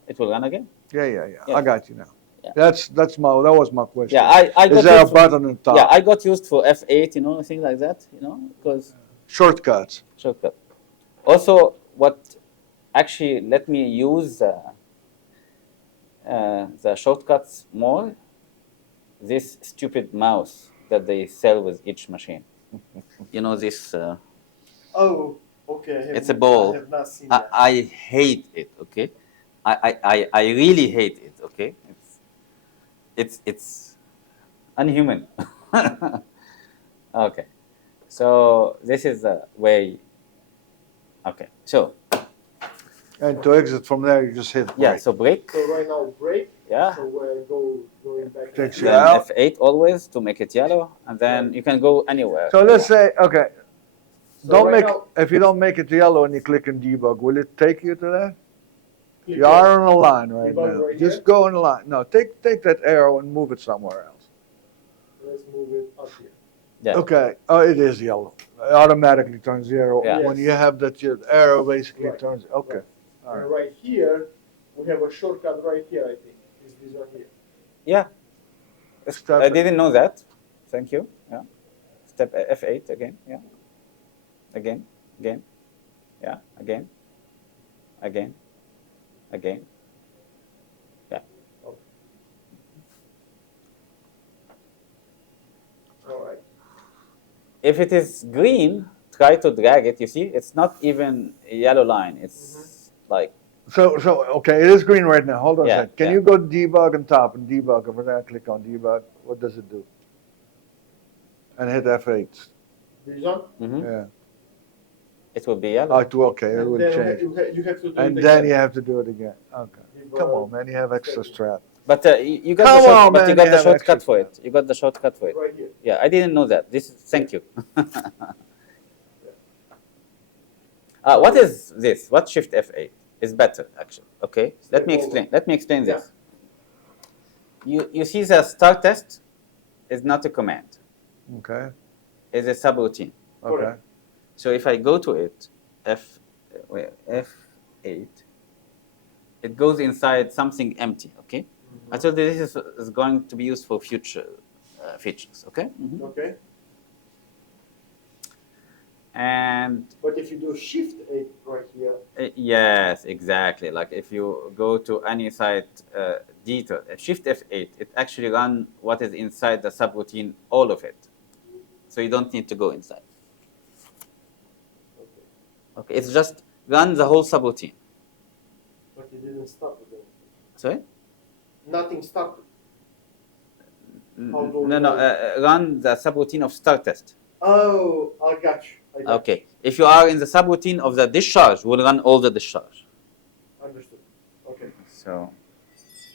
it will run again. Yeah. Yeah. I got you now. Yeah. That was my question. Yeah, I got Is there a used for, button on top? yeah, I got used for F8, things like that, because Shortcuts. shortcut. Also, what actually let me use the shortcuts more, this stupid mouse that they sell with each machine. This. Oh, okay. It's a ball. I have not seen that. I hate it. Okay, I really hate it. Okay. it's unhuman. Okay, so this is the way. Okay, so And to exit from there, you just hit break. yeah, so break. So right now break. Yeah. So we're going back. Takes to you Then out. F8 always to make it yellow, and then Right. you can go anywhere. So let's say, okay, So don't right make, now, if you don't make it yellow and you click on debug, will it take you to that? click You are on a line right Debug now. right Just here? go on the line. No, take that arrow and move it somewhere else. Let's move it up here. Yeah. Okay. Oh, it is yellow. It automatically turns yellow. Yeah. When Yes. you have that, your arrow basically Right. turns. Okay. Right. All And right. right here, we have a shortcut right here, I think. Is this one here? Yeah. Step I it. didn't know that. Thank you. Yeah. Step F8 again. Yeah. Again. Again. Yeah. Again. Again. Again. Yeah. All right. If it is green, try to drag it. You see, it's not even a yellow line. It's like So okay, it is green right now. Hold on a Yeah, second. Can yeah. you go debug on top and debug? If I click on debug, what does it do? And hit F8. This one? mhm, Yeah. it will be yellow. Oh, it will, okay, it And will then change. you have to do And it then again. you have to do it again. Okay. Debug. Come on, man. You have extra strap. But you got Come the short, on, but man, you got you the have shortcut extra for stuff. it. You got the shortcut for it. Right here. Yeah, I didn't know that. Thank you. What is this? What Shift F8 is better actually? Okay, let me explain. Let me explain Yeah. this. You see the start test is not a command. Okay. It's a subroutine. Okay. Correct. So if I go to it, F8, it goes inside something empty. Okay, I told you this is going to be used for future features. Okay, Okay. and But if you do Shift 8 right here, yes, exactly. Like if you go to any site detail, Shift F8, it actually run what is inside the subroutine, all of it. So you don't need to go inside. Okay, it's just run the whole subroutine. but it didn't stop again. Sorry? Nothing stopped. How do No, run the subroutine of start test. Oh, I got you. I got Okay, if you are in the subroutine of the discharge, we'll run all the discharge. you. Understood. Okay.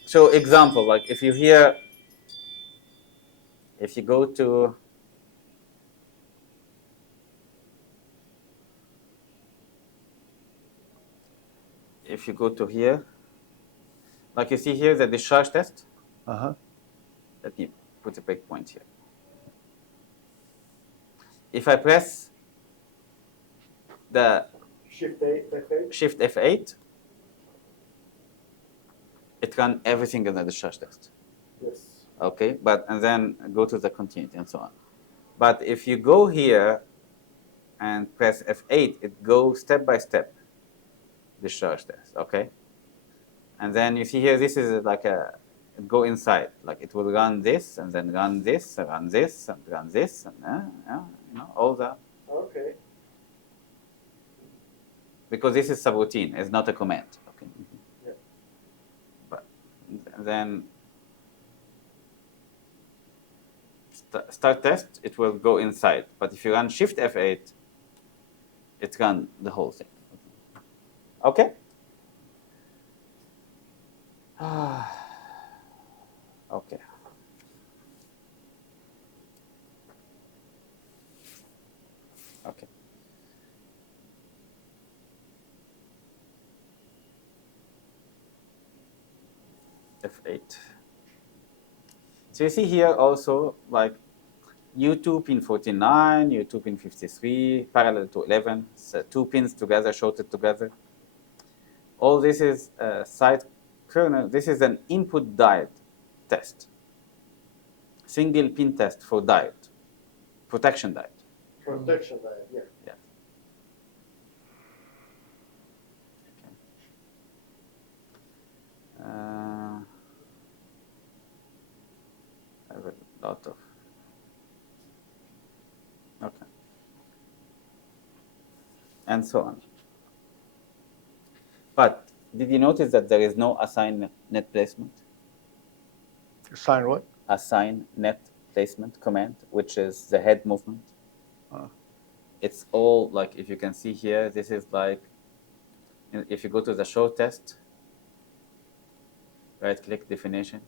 So example, like if you hear, if you go to, if you go to here, like you see here the discharge test. Uh-huh. Let me put a breakpoint here. If I press the Shift 8, F8. Shift F8, it runs everything in the discharge test. Yes. Okay, and then go to the continuity and so on. But if you go here and press F8, it goes step by step, discharge test, okay? And then you see here, this is like it go inside, like it will run this, and then run this, and run this, and run this, and all that. Okay. Because this is subroutine, it's not a command, okay? Yeah. But then start test, it will go inside. But if you run Shift F8, it runs the whole thing. Okay? Okay. Okay. F8. So you see here also like U2 pin 49, U2 pin 53, parallel to 11, so 2 pins together, shorted together. All this is side kernel. This is an input diode test. Single pin test for diode, protection diode. Protection diode, yeah. Yeah. I have a lot of. Okay. And so on. But did you notice that there is no assigned net placement? Assign what? Assign net placement command, which is the head movement. Ah. It's all like, if you can see here, this is like, if you go to the show test, right click definition,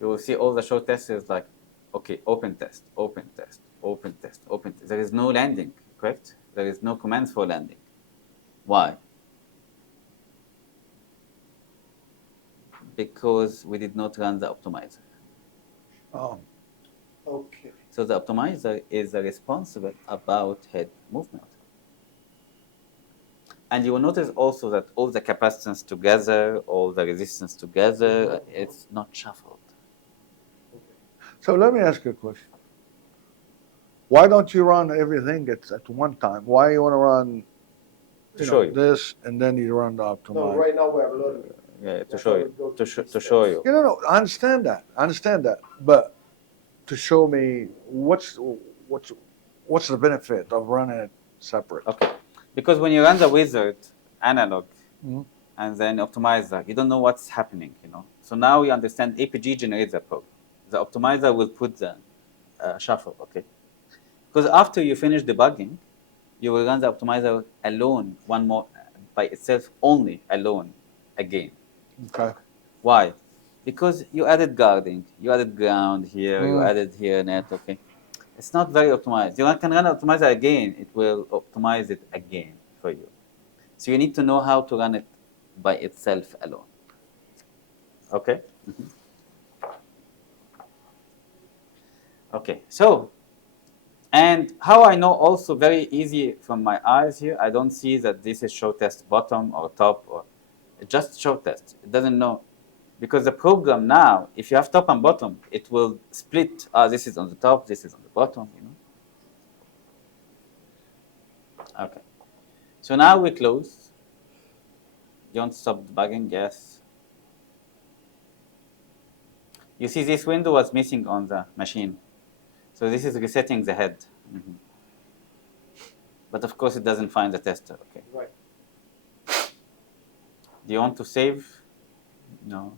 you will see all the show tests is like, okay, open test, open test, open test, open test. There is no landing, correct? There is no commands for landing. Why? Because we did not run the optimizer. Oh. Okay. So the optimizer is responsible about head movement. And you will notice also that all the capacitance together, all the resistance together, it's not shuffled. So let me ask you a question. Why don't you run everything at one time? Why you want to run show you. this and then you run the optimizer? No, right now we are learning. Yeah, to That's show why you, we go to, through these to show steps. you. No, I understand that. I understand that. But to show me what's the benefit of running it separate? Okay, because when you run the wizard analog Mhm. and then optimizer, you don't know what's happening, you know. So now you understand APG generates the program. The optimizer will put the shuffle, okay? Because after you finish debugging, you will run the optimizer alone, one more by itself, only alone again. Okay. Why? Because you added guarding, you added ground here, you added here net, okay? It's not very optimized. You can run optimizer again, it will optimize it again for you. So you need to know how to run it by itself alone. Okay? Okay, so, and how I know also very easy from my eyes here, I don't see that this is show test bottom or top, or it's just show test. It doesn't know. Because the program now, if you have top and bottom, it will split. This is on the top, this is on the bottom, you know. Okay. So now we close. You want to stop debugging? Yes. You see this window was missing on the machine. So this is resetting the head. But of course it doesn't find the tester, okay. Right. Do you want to save? No.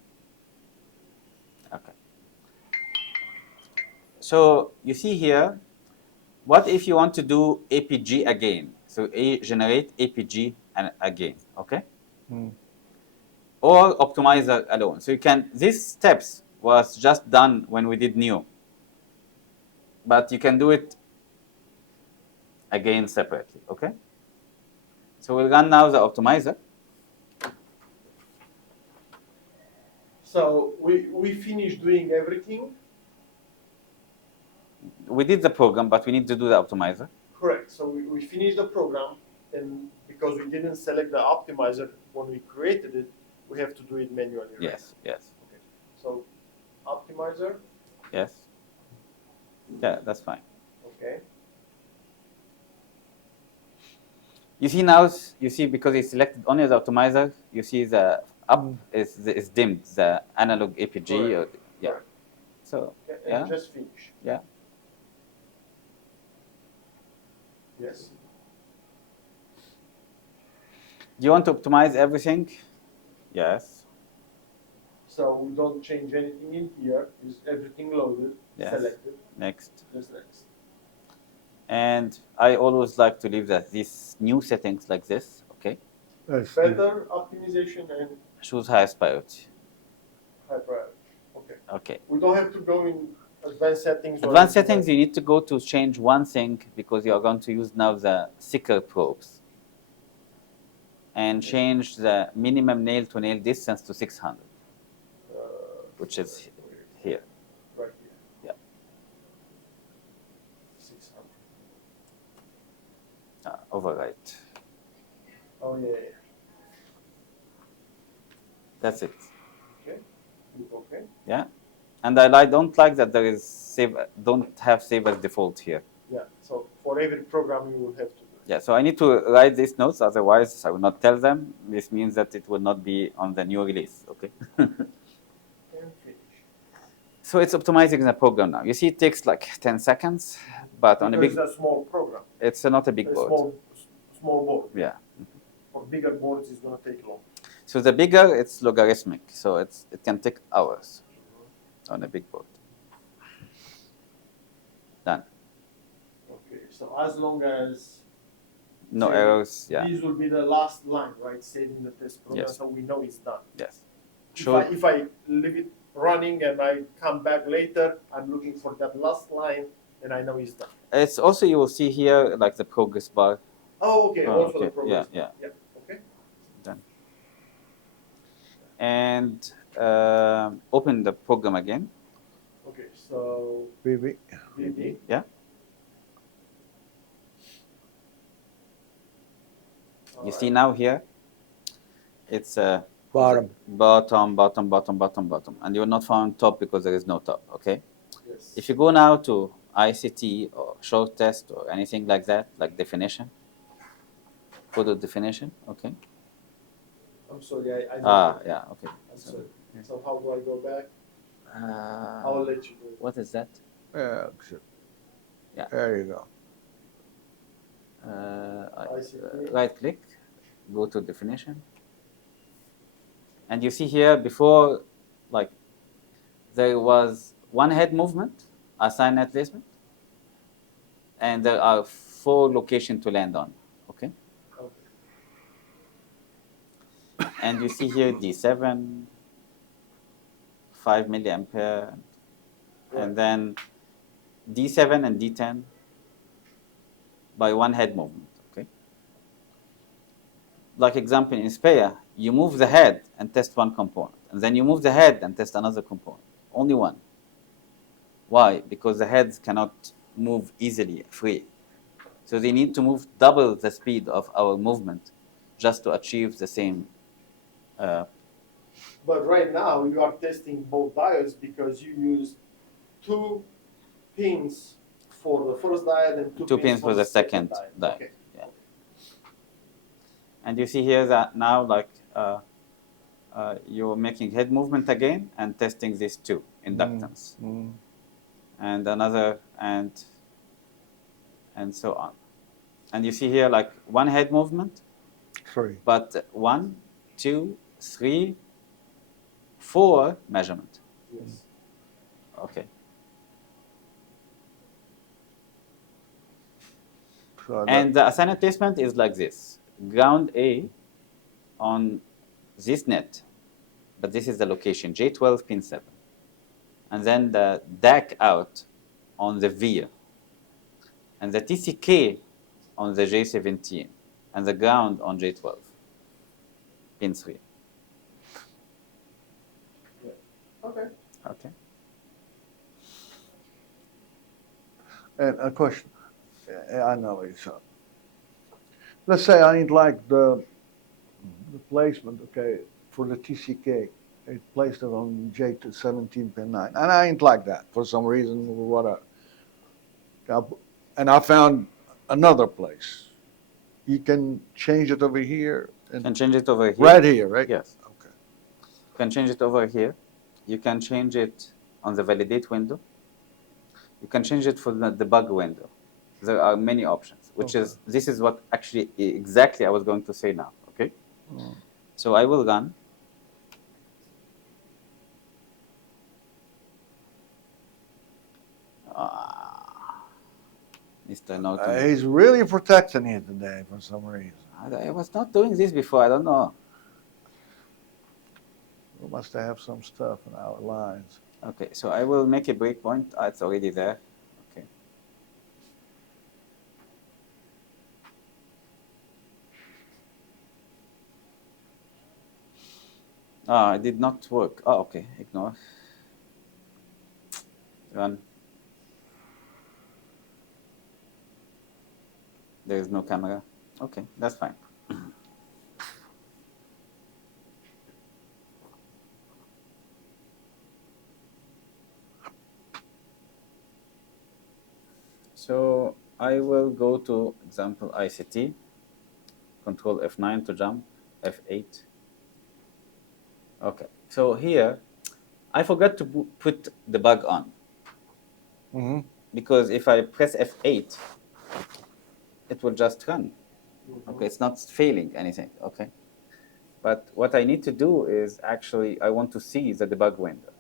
Okay. So you see here, what if you want to do APG again? So generate APG again, okay? Or optimizer alone. So you can, these steps was just done when we did new. But you can do it again separately, okay? So we'll run now the optimizer. So we finished doing everything. We did the program, but we need to do the optimizer. Correct. So we finished the program, and because we didn't select the optimizer when we created it, we have to do it manually. Right? Yes, yes. Okay. So optimizer. Yes. Yeah, that's fine. Okay. You see now, you see because it's selected only the optimizer, you see the up is dimmed, the analog APG. Or, yeah. Correct. So, Okay, yeah. and just finish. Yeah. Yes. Do you want to optimize everything? Yes. So we don't change anything in here. Is everything loaded? Yes. Selected. Next. Just next. And I always like to leave these new settings like this, okay? Better optimization and Choose highest priority. high priority. Okay. Okay. We don't have to go in advanced settings. or Advanced anything settings, like- you need to go to change one thing because you are going to use now the Seeker probes. And change the minimum nail to nail distance to 600, which is here. Right here. Yeah. 600. Overwrite. Oh yeah. That's it. Okay. Okay. Yeah. And I don't like that there is save, don't have save as default here. Yeah. So for every program, you will have to do it. Yeah, so I need to write these notes, otherwise I will not tell them. This means that it will not be on the new release, okay? And finish. So it's optimizing the program now. You see it takes like 10 seconds, but on a Because big, it's a small program. it's not a big A board. small board. Yeah. For bigger boards, it's going to take long. So the bigger, it's logarithmic. So it can take hours on a big board. Done. Okay, so as long as No say, errors. Yeah. this will be the last line, right? Saving the test program, Yes. so we know it's done. Yes. If I leave it running and I come back later, I'm looking for that last line, and I know it's done. It's also, you will see here like the progress bar. Oh, okay. Oh, Also the okay. progress. Yeah. Yeah. Okay. Done. And open the program again. Okay. So BB. BB. Yeah. You see now here, it's Bottom. bottom, and you will not find top because there is no top. Okay. Yes. If you go now to ICT or short test or anything like that, like definition, go to definition. Okay. I'm sorry. I Ah, yeah. Okay. I'm sorry. So how do I go back? I'll Uh, let you do it. what is that? Yeah, exit. Yeah. There you go. ICT. Right click, go to definition, and you see here before, like, there was one head movement, assign net placement, and there are 4 locations to land on. Okay. Okay. And you see here D7, 5 milliampere, Right. and then D7 and D10 by one head movement. Okay. Like example in Inspire, you move the head and test one component, and then you move the head and test another component. Only one. Why? Because the heads cannot move easily, free. So they need to move double the speed of our movement just to achieve the same. But right now you are testing both diodes because you use 2 pins for the first diode and 2 pins for the second diode. Okay. Yeah. And you see here that now, like, you're making head movement again and testing these 2 inductance, and another, and so on. And you see here like one head movement, 3. but 1, 2, 3, 4 measurement. Yes. Okay. So And the assigned placement is like this: ground A on this net, but this is the location J12 pin 7, and then the DAC out on the V, and the TCK on the J17, and the ground on J12 pin 3. Okay. Okay. And a question. I know it's. Let's say I ain't like the placement, okay, for the TCK. It placed it on J17 pin 9, and I ain't like that for some reason or whatever. And I found another place. You can change it over here You can and change it over here. right here, right? Yes. Okay. You can change it over here. You can change it on the validate window. You can change it for the debug window. There are many options, which is, this is what actually exactly I was going to say now, okay? So I will run. Mr. Norton. He's really protecting you today for some reason. I was not doing this before, I don't know. We must have some stuff in our lines. Okay, so I will make a breakpoint. It's already there. Okay. It did not work. Oh, okay, ignore. Run. There is no camera. Okay, that's fine. So I will go to example ICT, control F9 to jump, F8. Okay, so here, I forgot to put the bug on. Mm-hmm. Because if I press F8, it will just run. Okay, it's not failing anything, okay? But what I need to do is actually, I want to see the debug window.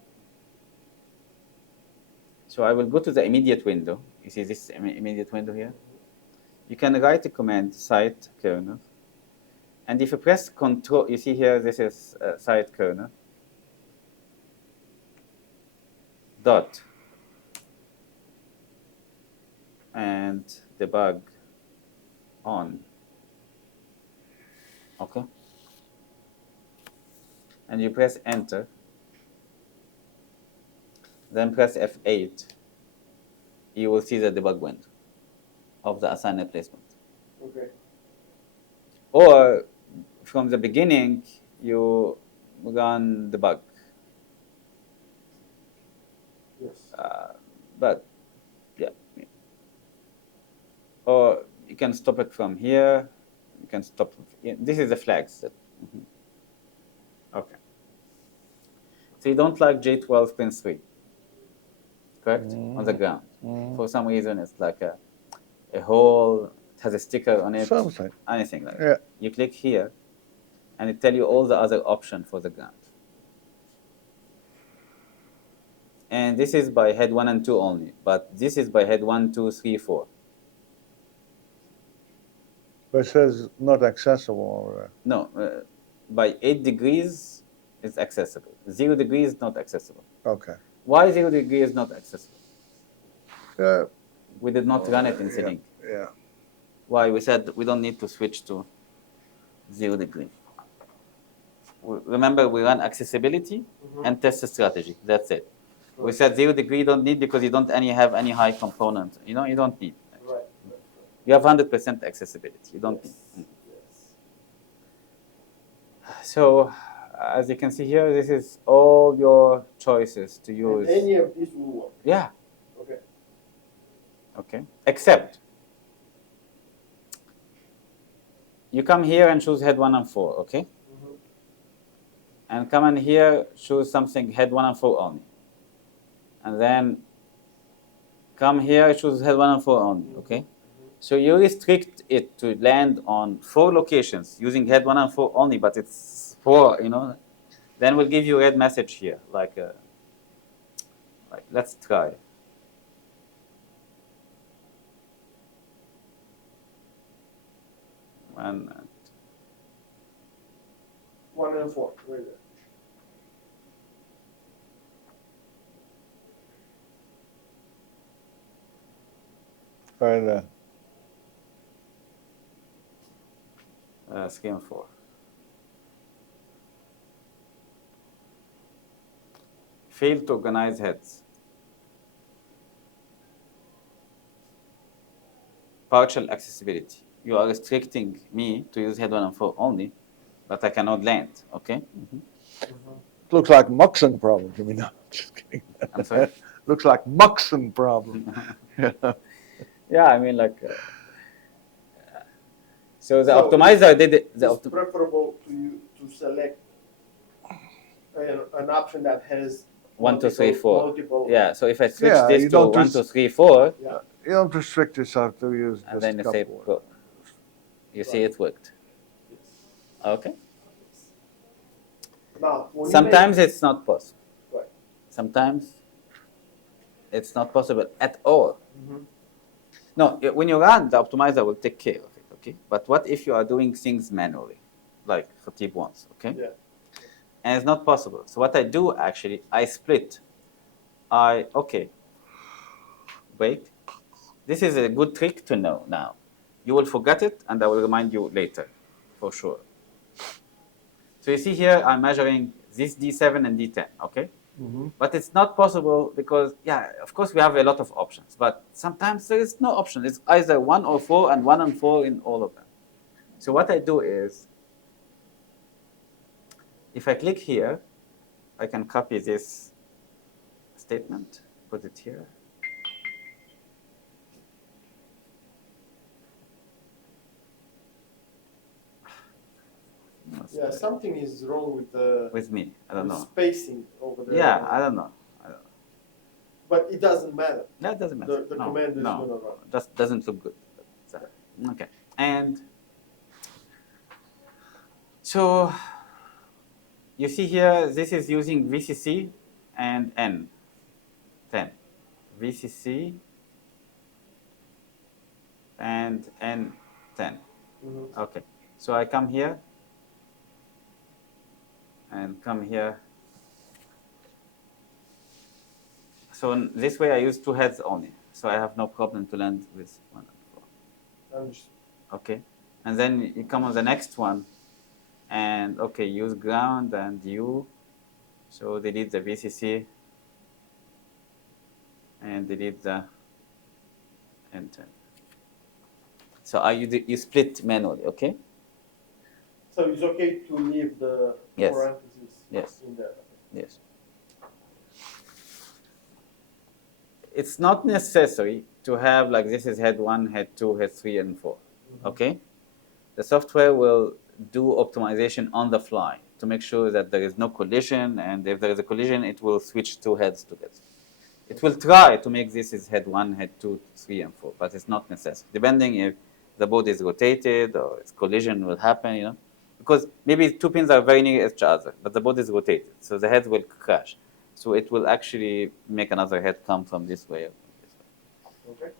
So I will go to the immediate window. You see this immediate window here? You can write a command, site kernel. And if you press control, you see here, this is site kernel. Dot. And debug on. Okay. And you press enter. Then press F8. You will see the debug window of the assign replacement. Okay. Or from the beginning, you run debug. Yes. But yeah. Or you can stop it from here. You can stop. This is the flags. Okay. So you don't like J12 pin 3, correct? On the ground. For some reason, it's like a hole. It has a sticker on it. Something. Anything like Yeah. that. You click here, and it tells you all the other options for the ground. And this is by head 1 and 2 only, but this is by head 1, 2, 3, 4. But it says not accessible over there. No, by 8 degrees, it's accessible. 0 degrees is not accessible. Okay. Why 0 degrees is not accessible? Yeah. We did not run it in Selenium. Yeah. Why? We said we don't need to switch to 0 degree. Remember, we run accessibility and test strategy. That's it. We said 0 degree you don't need because you don't have any high component. You don't need. Right. You have 100% accessibility. You don't need. Yes. So, as you can see here, this is all your choices to And use. any of these will work. Yeah. Okay. Okay. Except you come here and choose head 1 and 4. Okay. And come in here, choose something head 1 and 4 only. And then come here, choose head 1 and 4 only. Okay. So you restrict it to land on 4 locations using head 1 and 4 only, but it's 4, Then we'll give you a red message here, like let's try. One, 1 and 4. Right there. Right there. scheme 4. Fail to organize heads. Partial accessibility. You are restricting me to use head 1 and 4 only, but I cannot land, okay? It looks like Muxon problem to me. No, just kidding. I'm sorry? Looks like Muxon problem. Yeah, I mean, so the optimizer did it. It's preferable to you to select an option that has 1, 2, 3, 4. multiple. Yeah, so if I switch Yeah, this you to don't 1, just- 2, 3, 4, Yeah. You don't restrict yourself to use and just then a you say, couple. go. You see it worked. Okay. Now, when you Sometimes it's not possible. Right. Sometimes it's not possible at all. Mhm. No, when you run, the optimizer will take care of it, okay? But what if you are doing things manually, like Khatib wants, okay? Yeah. And it's not possible. So what I do, actually, I split. Okay, wait. This is a good trick to know now. You will forget it, and I will remind you later, for sure. So you see here, I'm measuring this D7 and D10, okay? But it's not possible because, yeah, of course we have a lot of options, but sometimes there is no option. It's either 1 or 4 and 1 and 4 in all of them. So what I do is, if I click here, I can copy this statement, put it here. Yeah, something is wrong with the With me, I don't know. spacing over there. Yeah, I don't know. But it doesn't matter. That doesn't matter. The No, command is no, gonna run. just doesn't look good. Okay, and so you see here, this is using VCC and N10. VCC and N10. Okay, so I come here and come here. So this way I use 2 heads only. So I have no problem to land with 1 and 4. Understood. Okay, and then you come on the next one and okay, use ground and U. So delete the VCC and delete the N10. So you split manually, okay? So it's okay to leave the Yes. parentheses Yes. in there. Yes. It's not necessary to have like this is head 1, head 2, head 3, and 4. Okay? The software will do optimization on the fly to make sure that there is no collision, and if there is a collision, it will switch 2 heads together. It will try to make this is head 1, head 2, 3, and 4, but it's not necessary. Depending if the board is rotated or its collision will happen, you know, because maybe 2 pins are very near each other, but the board is rotated, so the heads will crash. So it will actually make another head come from this way or from this way. Okay.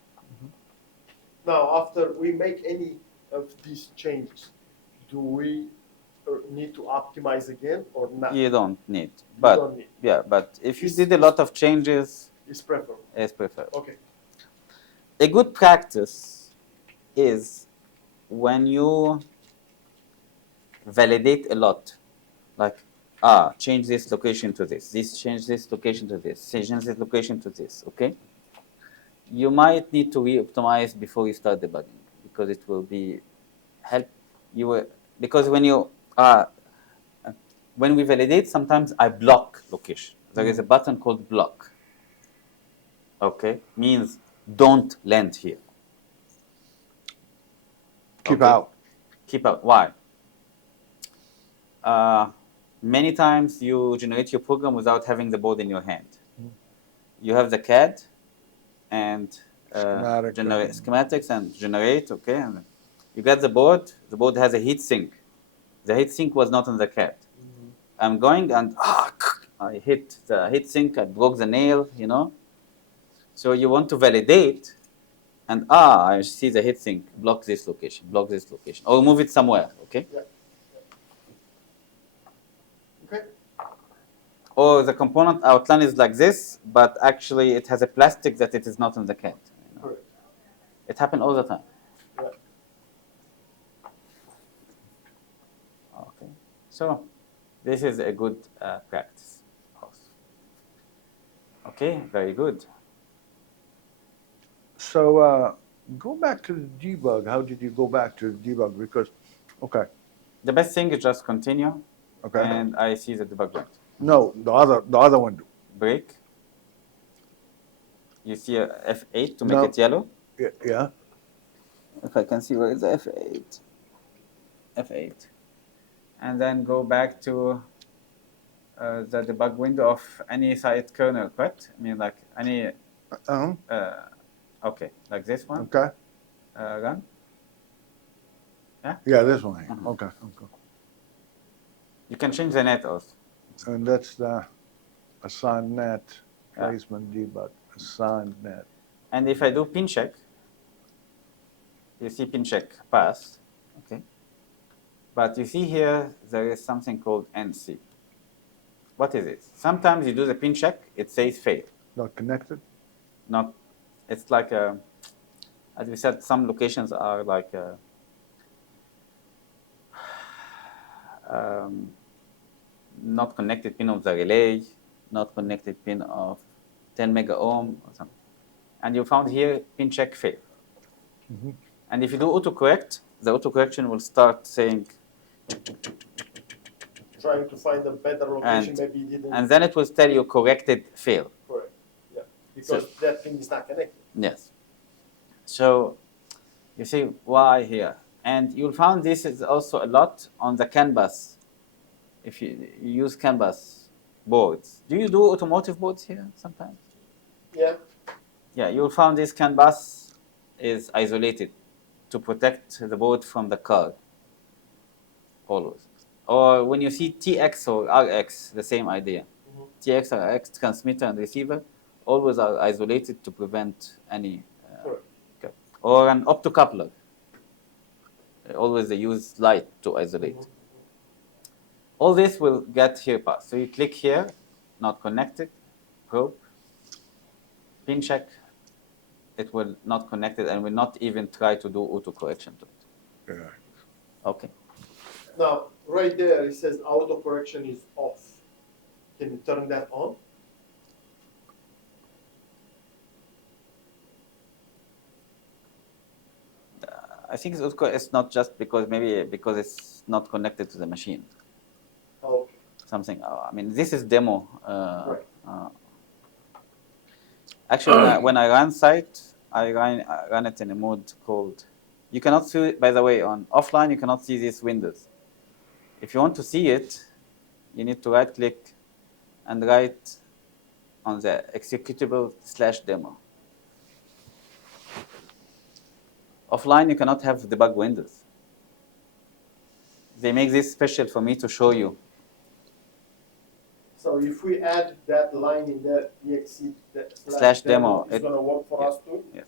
Now, after we make any of these changes, do we need to optimize again or not? You don't need, You but don't need. yeah, but if you It's- did a lot of changes, It's preferable. it's preferred. Okay. A good practice is when you validate a lot, like change this location to this, change this location to this, change this location to this, okay? You might need to re-optimize before you start debugging because it will be help you, because when we validate, sometimes I block location. There is a button called block, okay? Means don't land here. Keep Okay. out. Keep out. Why? Many times you generate your program without having the board in your hand. You have the CAD and Schematic generate and- schematics and generate. Okay, and you get the board. The board has a heat sink. The heat sink was not on the CAD. I'm going and I hit the heat sink. I broke the nail. You know. So you want to validate, and I see the heat sink. Block this location. Block this location, or move it somewhere. Okay. Okay. Or the component outline is like this, but actually it has a plastic that it is not in the CAD. You know? Correct. It happens all the time. Yeah. Okay, so this is a good practice. Okay, very good. So go back to the debug. How did you go back to the debug? Because, okay, The best thing is just continue, okay. and I see the debug went. No, the other one. Break. You see a F8 to make No. it yellow. Yeah. If I can see where is the F8. F8. And then go back to the debug window of any site kernel, correct? I mean, like any, okay, like this one, Okay. run. Yeah, this one. Mhm. Okay. You can change the net also. And that's the assigned net Yeah. placement debug. Assigned net. And if I do pin check, you see pin check pass, okay? But you see here, there is something called NC. What is it? Sometimes you do the pin check, it says fail. Not connected. Not, it's like as we said, some locations are like not connected pin of the relay, not connected pin of 10 mega ohm or something. And you found here pin check fail. Mhm. And if you do autocorrect, the autocorrection will start saying, Trying to find a better location, And- maybe you didn't. and then it will tell you corrected fail. Correct. Yeah. Because that thing is not connected. Yes. So you see why here. And you'll find this is also a lot on the CAN bus. If you use CAN bus boards. Do you do automotive boards here sometimes? Yeah. Yeah, you'll find this CAN bus is isolated to protect the board from the car. Always. Or when you see TX or RX, the same idea. Mhm. TX or RX, transmitter and receiver, always are isolated to prevent any. Correct. Okay. Or an optocoupler. Always they use light to isolate. Mhm. All this will get here passed. So you click here, not connected, probe, pin check. It will not connect it and will not even try to do auto correction to it. Yeah. Okay. Now, right there, it says autocorrection is off. Can you turn that on? I think it's not just because it's not connected to the machine. Oh, okay. Something. I mean, this is demo. Right. Actually, when I run site, I run it in a mode called. You cannot see it, by the way, on offline. You cannot see these windows. If you want to see it, you need to right click and write on the executable /demo. Offline, you cannot have debug windows. They make this special for me to show you. So if we add that line in there, exe Slash demo, it's going to work for us too? Yes.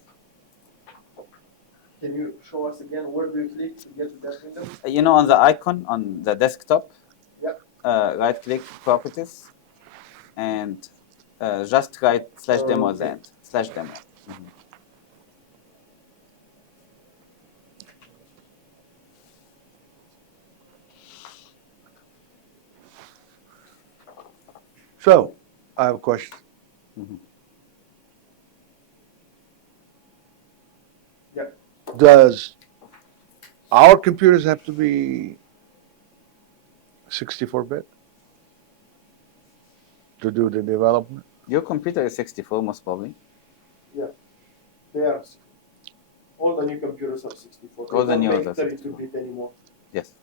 Can you show us again? Where do you click to get to that window? You know, on the icon on the desktop, Yep. right click properties and just write /demo at the end. /demo. So, I have a question. Yep. Does our computers have to be 64-bit to do the development? Your computer is 64 most probably. Yeah. They are. All the new computers are 64. All the They new don't ones make are 32-bit anymore. Yes.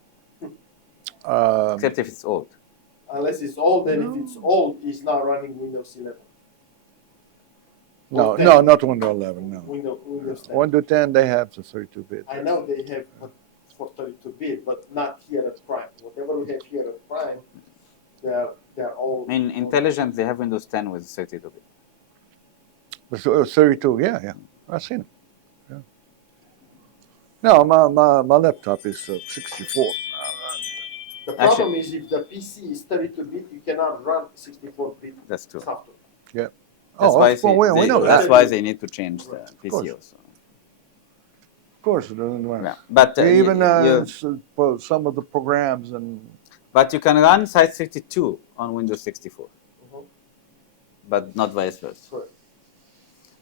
Um, Except if it's old. Unless it's old, then if it's old, it's now running Windows 11. no, Or no, 10. not Windows 11, no. Windows 10. Windows 10, they have the 32-bit. I know they have for 32-bit, but not here at Prime. Whatever we have here at Prime, they're all. In Intelligent, they have Windows 10 with 32-bit. But so, 32, yeah, I've seen it. Yeah. No, my laptop is 64. The problem is if the PC is 32-bit, you cannot run 64-bit That's true. software. That's Oh, why of course, we know that's that. why they need to change the Right. PC course. also. Of course, it doesn't matter. Yeah. But Even you- some of the programs and but you can run Site32 on Windows 64, Mhm. but not vice versa. Correct.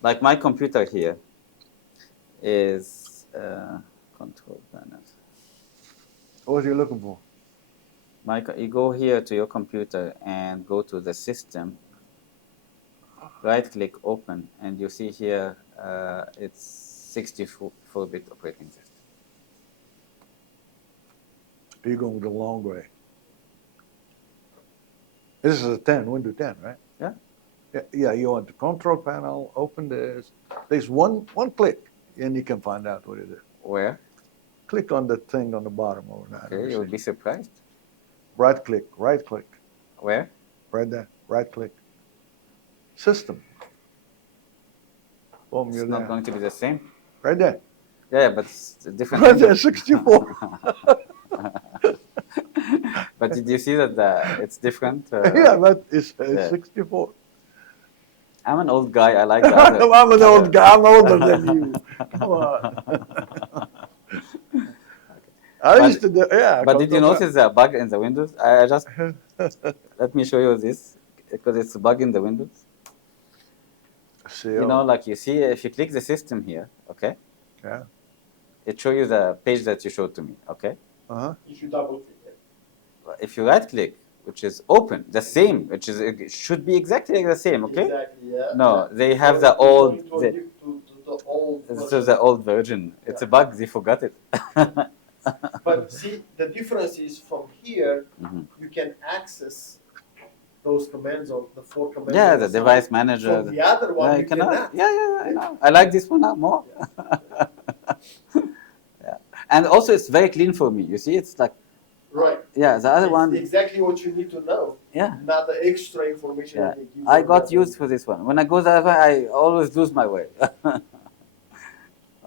Like my computer here is control panel. what are you looking for? You go here to your computer and go to the system, right click open, and you see here it's 64-bit operating system. You're going the long way. This is a 10, Windows 10, right? Yeah. Yeah, you want the control panel, open this. There's one click, and you can find out what it is. Where? Click on the thing on the bottom over there. Okay, you will be surprised. Right click, Where? right there, right click. System. Boom, It's you're not there. going to be the same. Right there. Yeah, but it's a different. Right window. there, 64. But did you see that it's different? Yeah, but it's Yeah. 64. I'm an old guy. I like the other. I'm an old guy. I'm older than you. Come on. I But- used to do, yeah. But did you control notice the bug in the Windows? I just let me show you this because it's a bug in the Windows. See, You know, like you see, if you click the system here, okay, Yeah. it shows you the page that you showed to me, okay. Uh-huh. If you double click it. If you right click, which is open, the same, which is it should be exactly like the same, okay. Exactly, yeah. No, they have the old. To the old So version. the old version. It's a bug. They forgot it. But see, the difference is from here, Mhm. you can access those commands or the 4 commands. Yeah, on the side. device manager. From the other one, Yeah, you you cannot. cannot. Yeah, I know. I like this one more. Yeah. And also, it's very clean for me. You see, it's like Right. Yeah, the other It's one. exactly what you need to know, Yeah. not the extra information Yeah. that they give you. I on got that used for this one. When I go the other way, I always lose my way.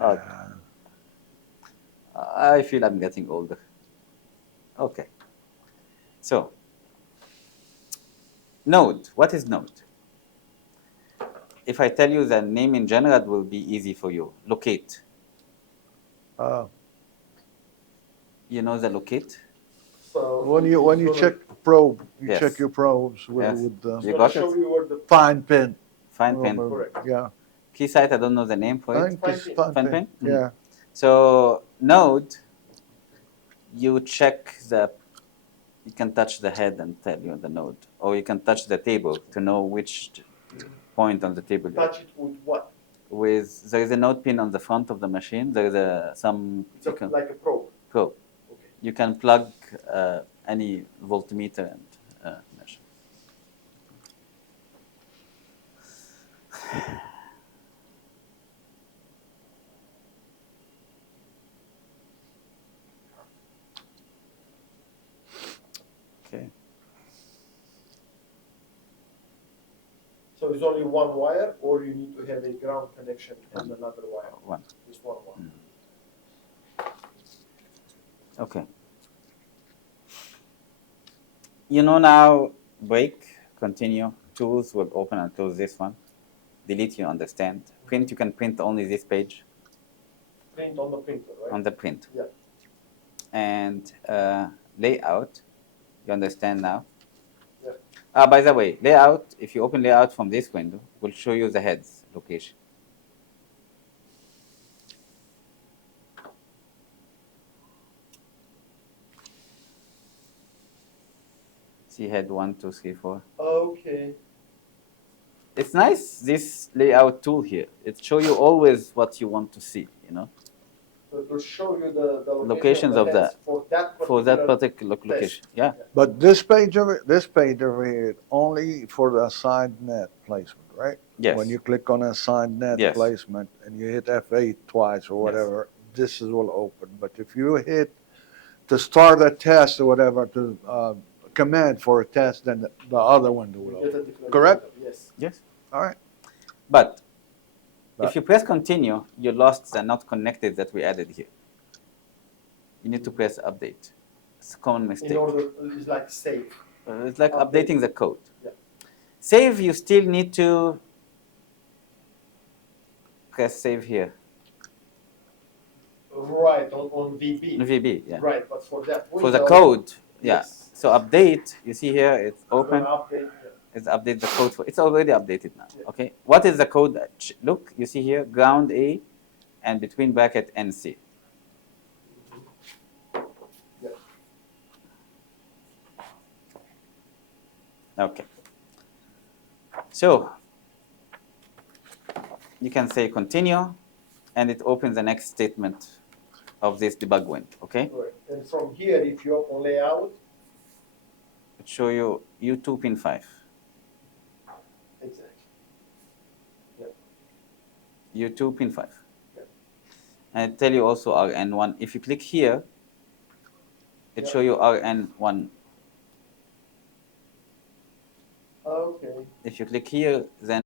Okay. I feel I'm getting older. Okay. So, node. What is node? If I tell you the name in general, it will be easy for you. Locate. Uh, You know the locate? So when you it's check probe, you Yes. check your probes with Yes. with the You gonna got show it? you where the fine pin. Fine pin. Correct. Yeah, Key site, I don't know the name for I it. think Fine it's pin. fine Fine pin. pin? Yeah. So node, you check the, you can touch the head and tell you the node, or you can touch the table to know which point on the table. touch it with what? With there is a node pin on the front of the machine. There is some It's you can, like a probe. probe. Okay. You can plug any voltmeter and measure. Okay. So it's only one wire, or you need to have a ground connection and another wire. One. Just one wire. Okay. You know now, break, continue. Tools will open and close this one. Delete, you understand. Print, you can print only this page Print on the printer, right? on the print. Yeah. And layout, you understand now. Yeah. By the way, layout, if you open layout from this window, will show you the heads location. See head 1, 2, 3, 4. Okay. It's nice, this layout tool here. It shows you always what you want to see, you know, So to show you the locations of heads the, for that particular location. Yeah. But this page over here, only for the assigned net placement, right? Yes. When you click on assigned net Yes. placement and you hit F8 twice or whatever, this is will open. But if you hit to start a test or whatever, to command for a test, then the other window will You get open. a different Correct? window, Yes. Yes. All right. But But- if you press continue, you lost the not connected that we added here. You need to press update. It's a common mistake. In order, it's like save. It's like Update. updating the code. Yeah. Save, you still need to press save here. Right, on VB. VB, yeah. Right, but for that For window. the code, yeah. Yes. So update, you see here, it's I'm open. gonna update, It's update the code for, it's already updated now. Yeah. Okay. What is the code? Look, you see here, ground A and between bracket NC. Yeah. Okay. So you can say continue, and it opens the next statement of this debug window. Okay. Right. And from here, if you open layout, It show you U2 pin 5. exactly. U2 pin 5. Yeah. And it tell you also RN1. If you click here, it Yeah. show you RN1. Okay. If you click here, then